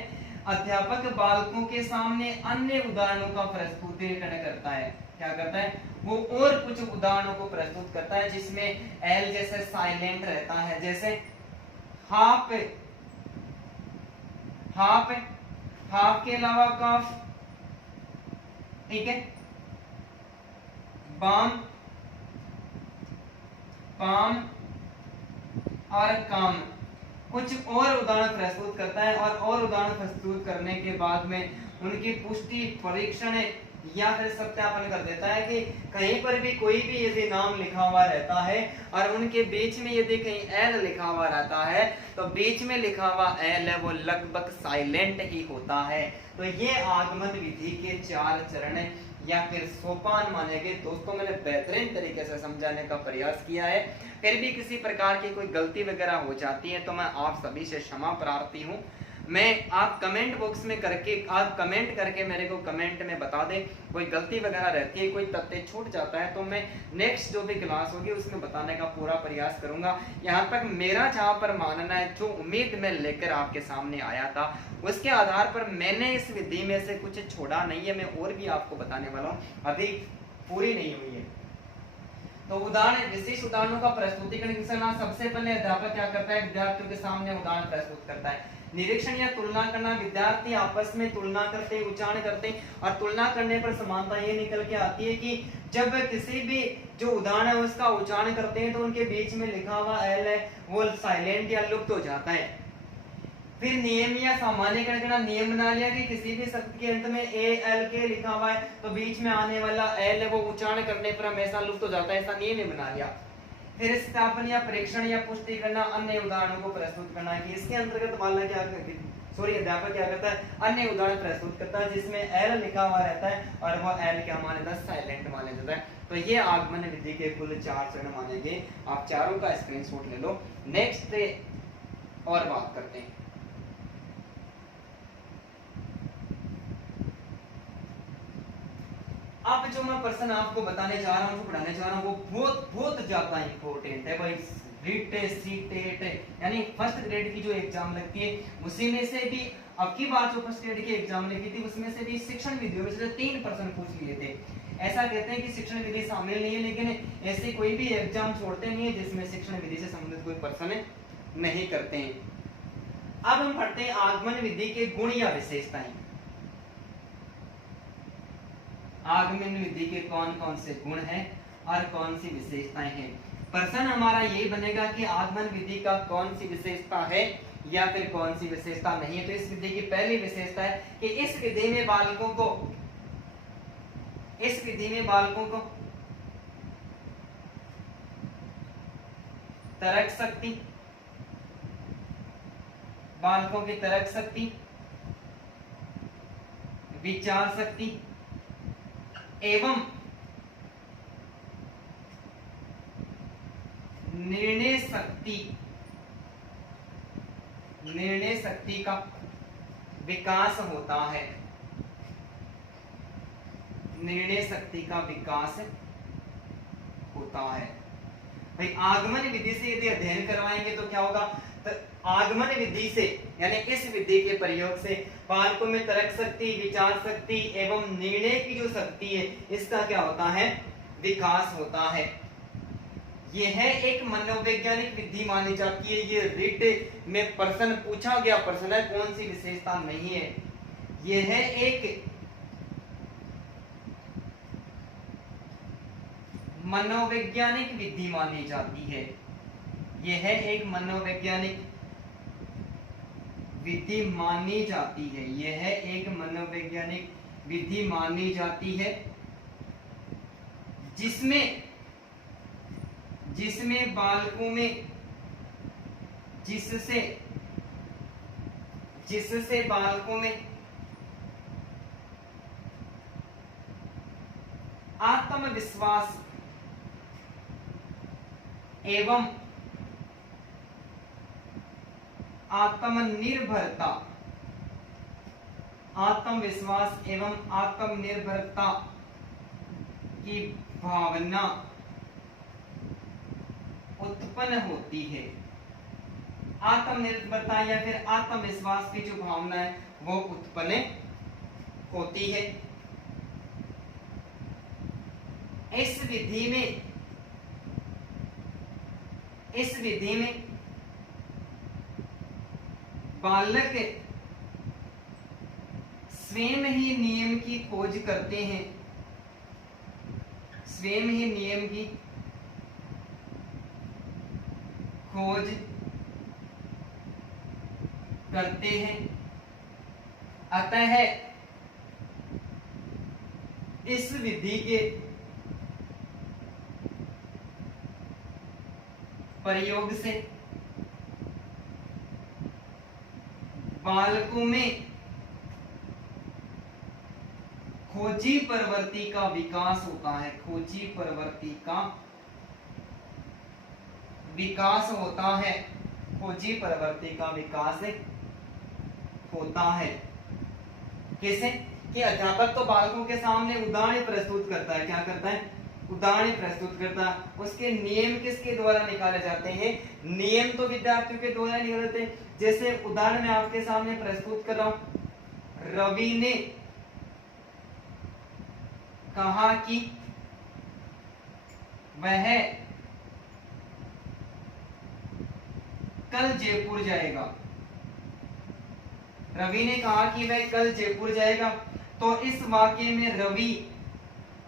अध्यापक बालकों के सामने अन्य उदाहरणों का प्रस्तुतिकरण करता है। क्या करता है वो? और कुछ उदाहरणों को प्रस्तुत करता है जिसमें एल जैसे साइलेंट रहता है, जैसे हाफ, हाफ, हाफ के अलावा काफ, ठीक है, बाम, पाम और काम। कुछ और उदाहरण प्रस्तुत करता है और उदाहरण प्रस्तुत करने के बाद में उनकी पुष्टि, परीक्षण या फिर सत्यापन कर देता है कि कहीं पर भी कोई भी यदि नाम लिखा हुआ रहता है और उनके बीच में यदि कहीं एल लिखा हुआ रहता है तो बीच में लिखा हुआ एल है वो लगभग साइलेंट ही होता है। तो ये आगमन विधि के 4 चरण या फिर सोपान माने गए। दोस्तों मैंने बेहतरीन तरीके से समझाने का प्रयास किया है, फिर भी किसी प्रकार की कोई गलती वगैरह हो जाती है तो मैं आप सभी से क्षमा प्रार्थी हूँ। मैं आप कमेंट बॉक्स में करके आप कमेंट करके मेरे को कमेंट में बता दें कोई गलती वगैरह रहती है, कोई तथ्य छूट जाता है तो मैं नेक्स्ट जो भी क्लास होगी उसमें बताने का पूरा प्रयास करूंगा। यहाँ तक मेरा जहाँ पर मानना है, जो उम्मीद मैं लेकर आपके सामने आया था उसके आधार पर मैंने इस विधि में से कुछ छोड़ा नहीं है, मैं और भी आपको बताने वाला हूँ, अभी पूरी नहीं हुई है। तो उदाहरण, विशेष उदाहरणों का प्रस्तुतिकरण करना। सबसे पहले अध्यापक क्या करता है? विद्यार्थियों के सामने उदाहरण प्रस्तुत करता है। निरीक्षण या तुलना करना, विद्यार्थी आपस में तुलना करते, उच्चारण करते और तुलना करने पर समानता ये निकल के आती है कि जब किसी भी जो उदाहरण है उसका उच्चारण करते हैं तो उनके बीच में लिखा हुआ एल है वो साइलेंट या लुप्त हो जाता है। फिर नियम या सामान्यकरण करना, नियम बना लिया कि किसी भी शब्द के अंत में ए एल के लिखा हुआ है तो बीच में आने वाला एल है वो उच्चारण करने पर हमेशा लुप्त हो जाता है, ऐसा नियम बना लिया। फिर स्थापन या परीक्षण या पुष्टि करना, अन्य उदाहरणों को प्रस्तुत करना कि इसके अंतर्गत मानना क्या अध्यापक क्या करता है? अन्य उदाहरण प्रस्तुत करता है जिसमें एल लिखा हुआ रहता है और वो एल क्या माना जाता है? साइलेंट माना जाता है। तो ये आगमन विधि के कुल 4 चरण माने गए। आप चारों का स्क्रीनशॉट ले लो, नेक्स्ट और बात करते हैं। अब जो मैं पर्सन आपको बताने जा रहा हूँ, जो पढ़ाने जा रहा हूँ वो बहुत बहुत ज्यादा इंपॉर्टेंट है भाई। रीट सीटेट यानी फर्स्ट ग्रेड की जो एग्जाम लगती है उसी में से भी अब की बात जो फर्स्ट ग्रेड की एग्जाम लगी थी उसमें से भी शिक्षण विधियों में से 3% पूछ लिए थे। ऐसा कहते हैं कि शिक्षण विधि शामिल नहीं है, लेकिन ऐसे कोई भी एग्जाम छोड़ते नहीं है जिसमें शिक्षण विधि से संबंधित कोई पर्सन नहीं करते हैं। अब हम पढ़ते हैं आगमन विधि के गुण या विशेषताएं। आगमन विधि के कौन कौन से गुण हैं और कौन सी विशेषताएं हैं। प्रश्न हमारा यही बनेगा कि आगमन विधि का कौन सी विशेषता है या फिर कौन सी विशेषता नहीं है। तो इस विधि की पहली विशेषता है कि इस विधि में बालकों को तर्क शक्ति, बालकों की तर्क शक्ति, विचार शक्ति एवं निर्णय शक्ति का विकास होता है। निर्णय शक्ति का विकास होता है। भाई आगमन विधि से यदि अध्ययन करवाएंगे तो क्या होगा? तो आगमन विधि से यानी इस विधि के प्रयोग से बालकों में तर्क शक्ति, विचार शक्ति एवं निर्णय की जो शक्ति है इसका क्या होता है? विकास होता है। यह एक मनोवैज्ञानिक विधि मानी जाती है। ये रिट में प्रश्न पूछा गया प्रश्न है, कौन सी विशेषता नहीं है। यह एक मनोवैज्ञानिक विधि मानी जाती है। यह एक मनोवैज्ञानिक विधि मानी जाती है। यह एक मनोवैज्ञानिक विधि मानी जाती है जिसमें बालकों में जिससे बालकों में आत्मविश्वास एवं आत्मनिर्भरता, आत्मविश्वास एवं आत्मनिर्भरता की भावना उत्पन्न होती है। आत्मनिर्भरता या फिर आत्मविश्वास की जो भावना है वो उत्पन्न होती है। इस विधि में बालक स्वयं ही नियम की खोज करते हैं, स्वयं ही नियम की खोज करते हैं। अतः इस विधि के प्रयोग से बालकों में खोजी प्रवृत्ति का विकास होता है, खोजी प्रवृत्ति का विकास होता है, खोजी प्रवृत्ति का विकास होता है। कैसे? कि अध्यापक तो बालकों के सामने उदाहरण प्रस्तुत करता है, क्या करता है? उदाहरण प्रस्तुत करता है। उसके नियम किसके द्वारा निकाले जाते हैं? नियम तो विद्यार्थियों के द्वारा निकाले जाते हैं। जैसे उदाहरण मैं आपके सामने प्रस्तुत कर रहा हूं, रवि ने कहा कि वह कल जयपुर जाएगा। रवि ने कहा कि वह कल जयपुर जाएगा, तो इस वाक्य में रवि,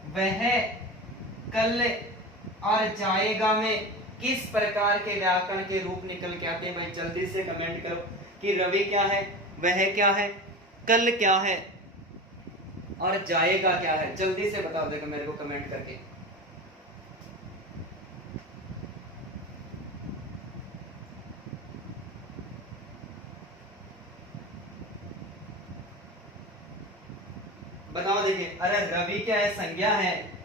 वह, कल और जाएगा में किस प्रकार के व्याकरण के रूप निकल के आते हैं? भाई जल्दी से कमेंट करो कि रवि क्या है, वह क्या है, कल क्या है और जाएगा क्या है। जल्दी से बता देगा मेरे को कमेंट करके। बताओ। देखिए, अरे रवि क्या है? संज्ञा है,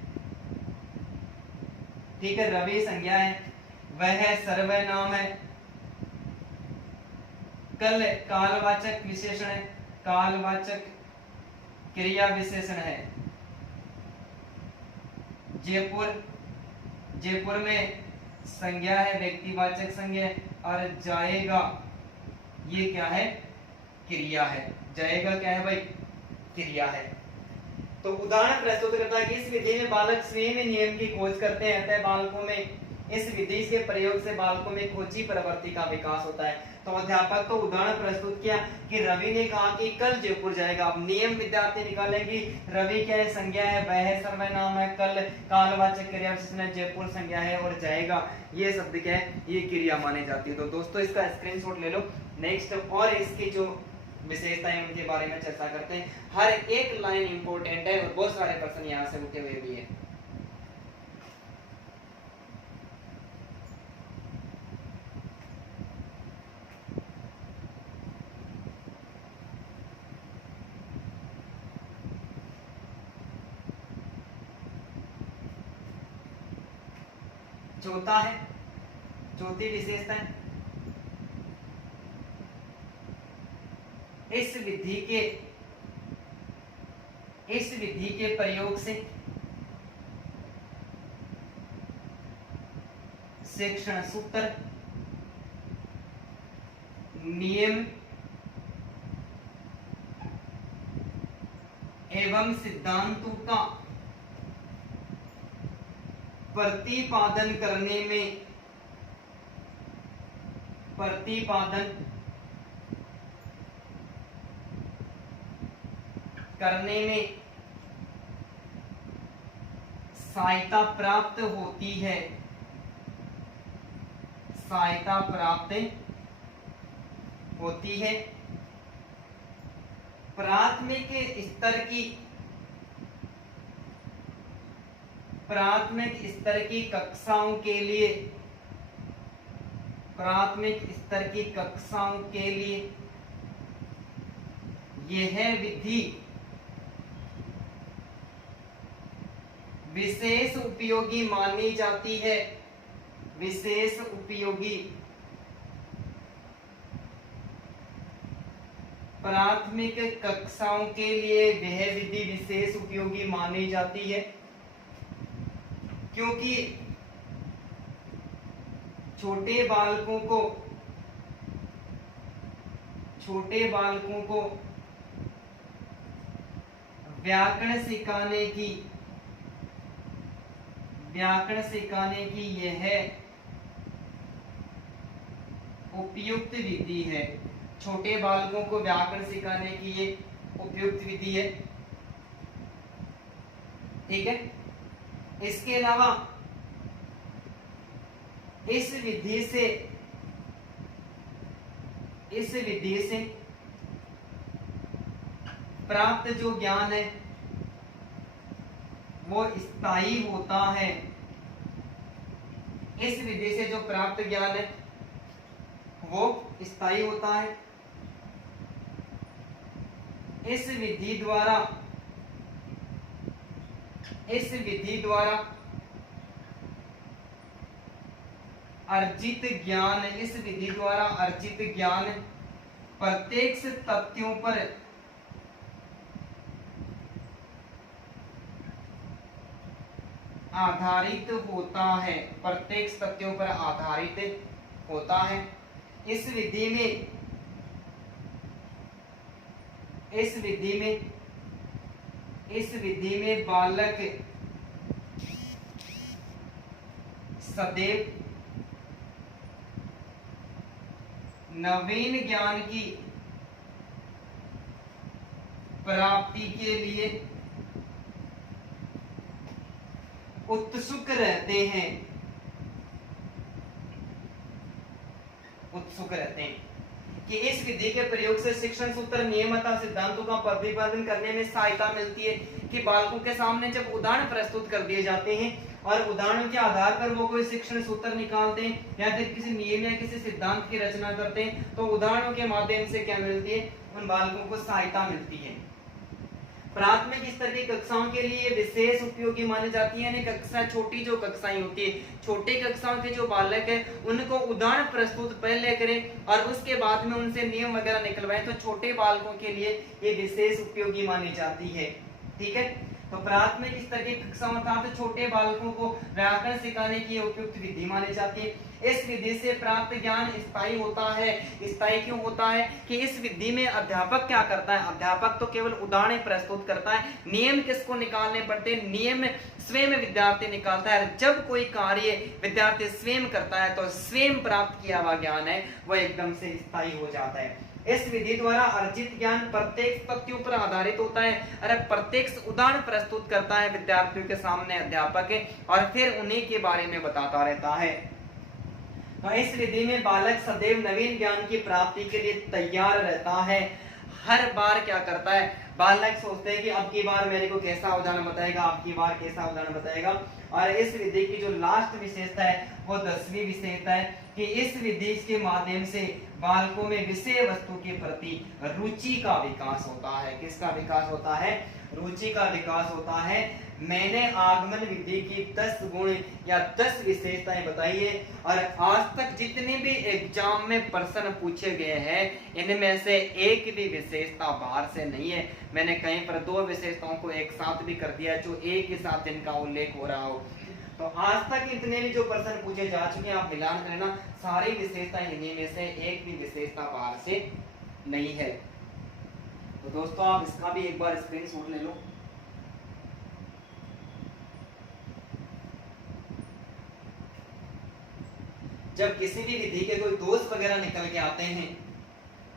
ठीक है, रवि संज्ञा है, वह सर्वनाम है, कल कालवाचक विशेषण है, कालवाचक क्रिया विशेषण है, जयपुर, जयपुर में संज्ञा है, व्यक्तिवाचक संज्ञा है, और जाएगा ये क्या है? क्रिया है। जाएगा क्या है भाई? क्रिया है। तो उदाहरण प्रस्तुत करता है कि इस विधि में बालक स्वयं में नियम की खोज करते हैं, अतः बालकों में, इस विधि के प्रयोग से बालकों में खोजी प्रवृत्ति का विकास होता है। तो अध्यापक को उदाहरण प्रस्तुत किया कि रवि ने कहा कि कल जयपुर जाएगा। अब नियम विद्यार्थी निकालेंगे। रवि क्या है? संज्ञा है, वह सर्वनाम है, कल कालवाचक क्रिया विशेषण है, जयपुर संज्ञा है, और जाएगा ये शब्द क्या है? ये क्रिया मानी जाती है। तो दोस्तों इसका स्क्रीनशॉट ले लो। नेक्स्ट और इसकी जो विशेषताएं उनके बारे में चर्चा करते हैं। हर एक लाइन इंपॉर्टेंट है और बहुत सारे प्रश्न यहाँ से उठे हुए भी है। चौथा है, चौथी विशेषता है, इस विधि के प्रयोग से शिक्षण सूत्र, नियम एवं सिद्धांतों का प्रतिपादन करने में सहायता प्राप्त होती है, सहायता प्राप्त होती है। प्राथमिक स्तर की कक्षाओं के लिए, प्राथमिक स्तर की कक्षाओं के लिए यह विधि विशेष उपयोगी मानी जाती है, विशेष उपयोगी। प्राथमिक कक्षाओं के लिए वह विधि विशेष उपयोगी मानी जाती है क्योंकि छोटे बालकों को व्याकरण सिखाने की यह उपयुक्त विधि है। छोटे बालकों को व्याकरण सिखाने की ये उपयुक्त विधि है। ठीक है। इसके अलावा इस विधि से प्राप्त जो ज्ञान है वो स्थायी होता है। इस विधि से जो प्राप्त ज्ञान है वो स्थायी होता है। इस विधि द्वारा अर्जित ज्ञान प्रत्यक्ष तथ्यों पर आधारित होता है। इस विधि में बालक सदैव नवीन ज्ञान की प्राप्ति के लिए उत्सुक रहते हैं। कि इस विधि के प्रयोग से शिक्षण सूत्र नियम तथा सिद्धांतों का प्रतिपादन करने में सहायता मिलती है। कि बालकों के सामने जब उदाहरण प्रस्तुत कर दिए जाते हैं और उदाहरणों के आधार पर वो कोई शिक्षण सूत्र निकालते हैं या फिर किसी नियम या किसी सिद्धांत की रचना करते हैं, तो उदाहरणों के माध्यम से क्या मिलती है, उन बालकों को सहायता मिलती है। प्राथमिक स्तर की कक्षाओं के लिए विशेष उपयोगी मानी जाती है। कक्षा छोटी जो कक्षाएं होती है, छोटी कक्षाओं के जो बालक है उनको उदाहरण प्रस्तुत पहले करें और उसके बाद में उनसे नियम वगैरह निकलवाएं, तो छोटे बालकों के लिए ये विशेष उपयोगी मानी जाती है। ठीक है। तो प्राथमिक स्तर की कक्षाओं अर्थात छोटे बालकों को व्याकरण सिखाने की उपयुक्त विधि मानी जाती है। इस विधि से प्राप्त ज्ञान स्थायी होता है। स्थायी क्यों होता है कि इस विधि में अध्यापक क्या करता है, अध्यापक तो केवल उदाहरण प्रस्तुत करता है। नियम किसको निकालने पड़ते हैं, नियम स्वयं विद्यार्थी निकालता है। जब कोई कार्य विद्यार्थी स्वयं करता है तो स्वयं प्राप्त किया हुआ ज्ञान है वह एकदम से स्थायी हो जाता है। इस विधि द्वारा अर्जित ज्ञान प्रत्यक्ष तथ्यों पर आधारित होता है। अरे प्रत्यक्ष उदाहरण प्रस्तुत करता है विद्यार्थियों के सामने अध्यापक और फिर उन्हीं के बारे में बताता रहता है। तो इस विधि में बालक सदैव नवीन ज्ञान की प्राप्ति के लिए तैयार रहता है। हर बार क्या करता है, बालक सोचते हैं कि अब की बार मेरे को कैसा उदाहरण बताएगा, अब की बार कैसा उदाहरण बताएगा। और इस विधि की जो लास्ट विशेषता है वो 10वीं विशेषता है कि इस विधि के माध्यम से बालकों में विषय वस्तु के प्रति रुचि का विकास होता है। किसका विकास होता है, रुचि का विकास होता है। मैंने आगमन विधि की 10 गुण या 10 विशेषताएं बताई है और आज तक जितने भी एग्जाम में प्रश्न पूछे गए हैं इनमें से एक भी विशेषता बाहर से नहीं है। मैंने कहीं पर 2 विशेषताओं को एक साथ भी कर दिया जो एक ही साथ इनका उल्लेख हो रहा हो। तो आज तक इतने भी जो प्रश्न पूछे जा चुके हैं आप मिलान करना, सारी विशेषताएं इन्हीं में से एक भी विशेषता बाहर से नहीं है। तो दोस्तों आप इसका भी एक बार स्क्रीनशॉट ले लो। जब किसी भी विधि के कोई दोष वगैरह निकल के आते हैं,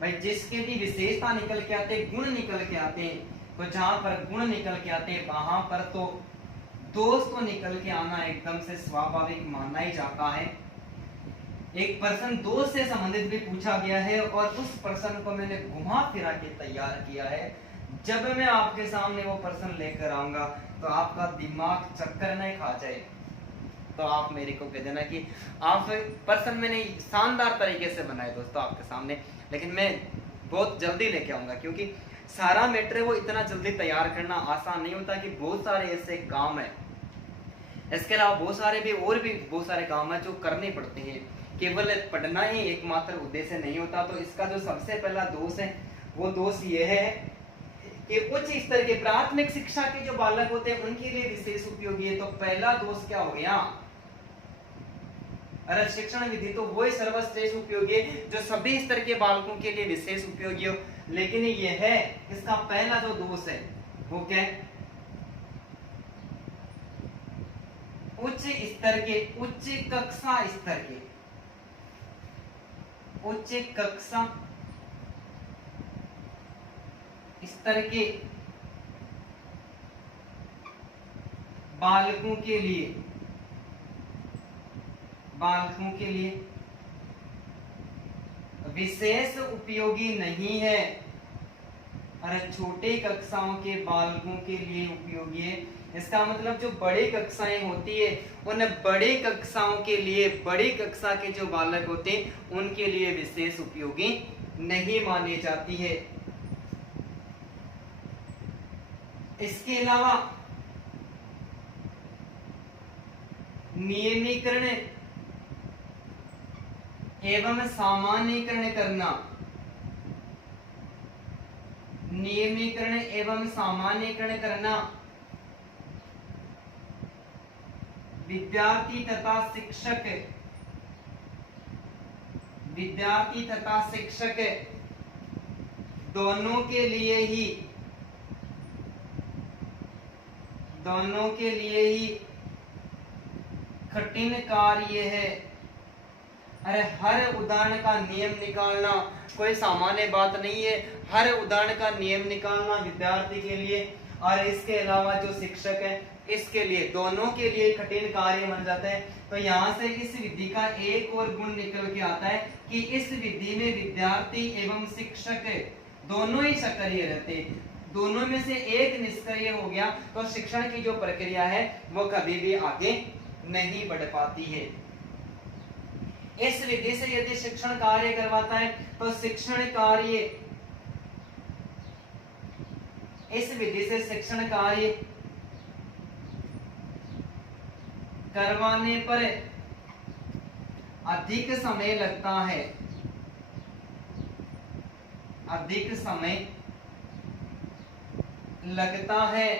भाई जिसके भी विशेषता निकल के आते हैं, गुण निकल के आते हैं, तो जहां पर गुण निकल के आते हैं वहां पर तो दोष तो निकल के आना एकदम से स्वाभाविक माना ही जाता है। एक प्रश्न दोष से संबंधित भी पूछा गया है और उस प्रश्न को मैंने घुमा फिरा के तैयार किया है। जब मैं आपके सामने वो प्रश्न लेकर आऊंगा तो आपका दिमाग चक्कर नहीं खा जाए तो आप मेरे को कह देना कि आप प्रश्न मैंने शानदार तरीके से बनाए दोस्तों आपके सामने, लेकिन मैं बहुत जल्दी लेके आऊंगा क्योंकि सारा मैटर वो इतना जल्दी तैयार करना आसान नहीं होता कि बहुत सारे ऐसे काम है। इसके अलावा बहुत सारे काम है जो करने पड़ते हैं। केवल पढ़ना ही एकमात्र उद्देश्य नहीं होता। तो इसका जो सबसे पहला दोष है वो दोष ये है कि उच्च स्तर के प्राथमिक शिक्षा के जो बालक होते हैं उनके लिए विशेष उपयोगी है। तो पहला दोष क्या हो गया, अरे शिक्षण विधि तो वही सर्वश्रेष्ठ उपयोगी है जो सभी स्तर के बालकों के लिए विशेष उपयोगी हो। लेकिन यह है इसका पहला जो दोष है वो क्या है? उच्च स्तर के, उच्च कक्षा स्तर के, उच्च कक्षा स्तर के बालकों के लिए, बालकों के लिए विशेष उपयोगी नहीं है। अरे छोटे कक्षाओं के बालकों के लिए उपयोगी है। इसका मतलब जो बड़े कक्षाएं होती है उन बड़े कक्षाओं के लिए, बड़ी कक्षा के जो बालक होते हैं उनके लिए विशेष उपयोगी नहीं मानी जाती है। इसके अलावा नियमीकरण एवं सामान्यीकरण करना, नियमीकरण एवं सामान्यीकरण करना विद्यार्थी तथा शिक्षक, विद्यार्थी तथा शिक्षक दोनों के लिए ही, दोनों के लिए ही कठिन कार्य है। अरे हर उदाहरण का नियम निकालना कोई सामान्य बात नहीं है। हर उदाहरण का नियम निकालना विद्यार्थी के लिए और इसके अलावा जो शिक्षक है इसके लिए, दोनों के लिए कठिन कार्य बन जाता है। तो यहाँ से इस विधि का एक और गुण निकल के आता है कि इस विधि में विद्यार्थी एवं शिक्षक दोनों ही सक्रिय रहते हैं। दोनों में से एक निष्क्रिय हो गया तो शिक्षण की जो प्रक्रिया है वो कभी भी आगे नहीं बढ़ पाती है। इस विधि से यदि शिक्षण कार्य करवाता है तो शिक्षण कार्य, इस विधि से शिक्षण कार्य करवाने पर अधिक समय लगता है, अधिक समय लगता है।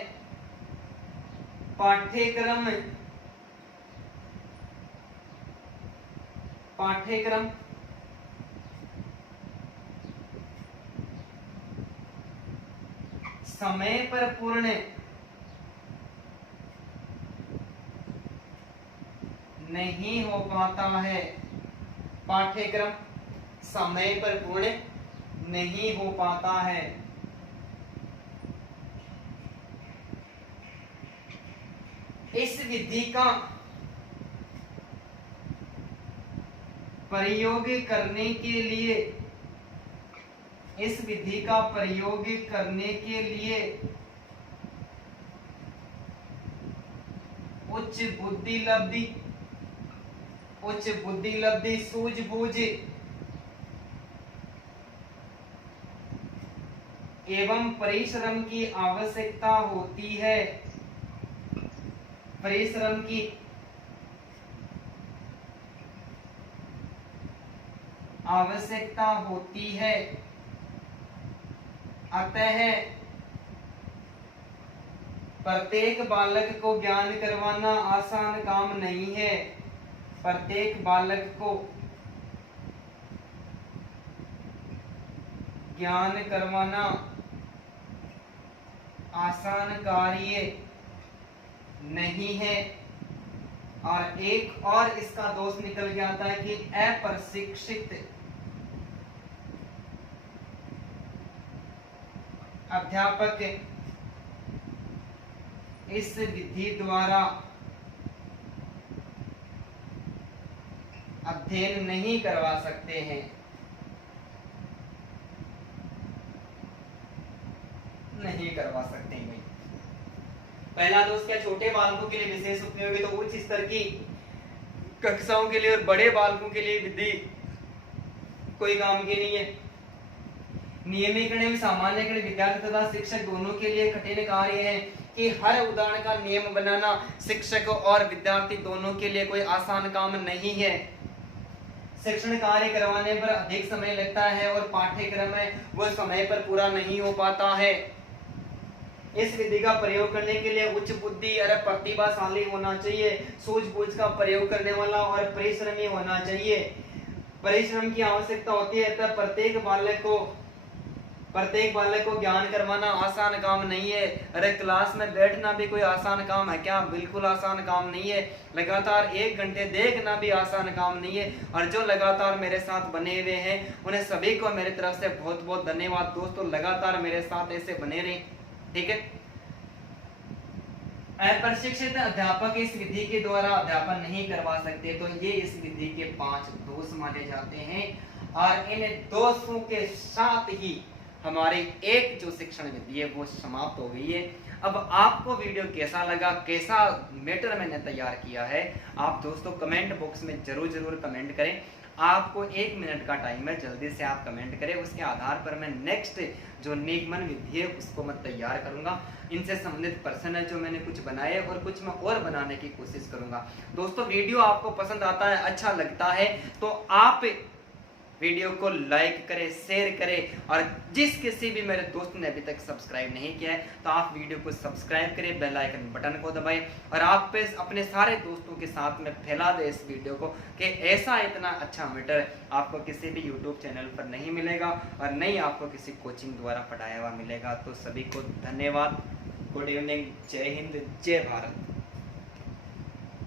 पाठ्यक्रम, पाठ्यक्रम समय पर पूर्ण नहीं हो पाता है, पाठ्यक्रम समय पर पूर्ण नहीं हो पाता है। इस विधि का प्रयोग करने के लिए, इस विधि का प्रयोग करने के लिए उच्च बुद्धि लब्धि, उच्च बुद्धि लब्धि, सूझबूझ एवं परिश्रम की आवश्यकता होती है, परिश्रम की आवश्यकता होती है। अतः प्रत्येक बालक को ज्ञान करवाना आसान काम नहीं है, प्रत्येक बालक को ज्ञान करवाना आसान कार्य नहीं है। और एक और इसका दोष निकल के आता है कि अप्रशिक्षित अध्यापक इस विधि द्वारा अध्ययन नहीं करवा सकते हैं, नहीं करवा सकते हैं। पहला दोष क्या, छोटे बालकों के लिए विशेष उपयोगी, तो उच्च स्तर की कक्षाओं के लिए और बड़े बालकों के लिए विधि कोई काम की नहीं है। नियमीकरण में सामान्यकरण विद्यार्थी तथा शिक्षक दोनों के लिए कठिन कार्य है कि हर उदाहरण का नियम बनाना शिक्षक और विद्यार्थी दोनों के लिए कोई आसान काम नहीं है। शिक्षण कार्य करवाने पर अधिक समय लगता है और पाठ्यक्रम है वो समय पर पूरा नहीं हो पाता है। इस विधि का प्रयोग करने के लिए उच्च बुद्धि और प्रतिभाशाली होना चाहिए, सूझबूझ का प्रयोग करने वाला और परिश्रमी होना चाहिए। परिश्रम की आवश्यकता होती है तब प्रत्येक बालक को प्रत्येक बालक को ज्ञान करवाना आसान काम नहीं है। अरे क्लास में बैठना भी कोई आसान काम है क्या? बिल्कुल आसान काम नहीं है। लगातार 1 घंटे देखना भी आसान काम नहीं है। और जो लगातार मेरे साथ बने हुए हैं उन्हें सभी को मेरी तरफ से बहुत बहुत धन्यवाद दोस्तों। लगातार मेरे साथ ऐसे बने रहे, ठीक है। प्रशिक्षित अध्यापक इस विधि के द्वारा अध्यापन नहीं करवा सकते, तो ये इस विधि के 5 दोष माने जाते हैं। और इन दोषों के साथ ही हमारी एक जो शिक्षण विधि है वो समाप्त हो गई है। अब आपको वीडियो कैसा लगा, कैसा मैटर मैंने तैयार किया है, आप दोस्तों कमेंट बॉक्स में जरूर कमेंट करें। आपको 1 मिनट का टाइम है, जल्दी से आप कमेंट करें। उसके आधार पर मैं नेक्स्ट जो निगमन विधि है उसको मैं तैयार करूंगा। इनसे संबंधित पर्सन है जो मैंने कुछ बनाए और कुछ मैं और बनाने की कोशिश करूंगा। दोस्तों वीडियो आपको पसंद आता है, अच्छा लगता है तो आप वीडियो को लाइक करें, शेयर करें। और जिस किसी भी मेरे दोस्त ने अभी तक सब्सक्राइब नहीं किया है तो आप वीडियो को सब्सक्राइब करें, बेल आइकन बटन को दबाएं और आप पे अपने सारे दोस्तों के साथ में फैला दें इस वीडियो को कि ऐसा इतना अच्छा मैटर आपको किसी भी यूट्यूब चैनल पर नहीं मिलेगा और नहीं आपको किसी कोचिंग द्वारा पढ़ाया हुआ मिलेगा। तो सभी को धन्यवाद। गुड इवनिंग, जय हिंद, जय भारत।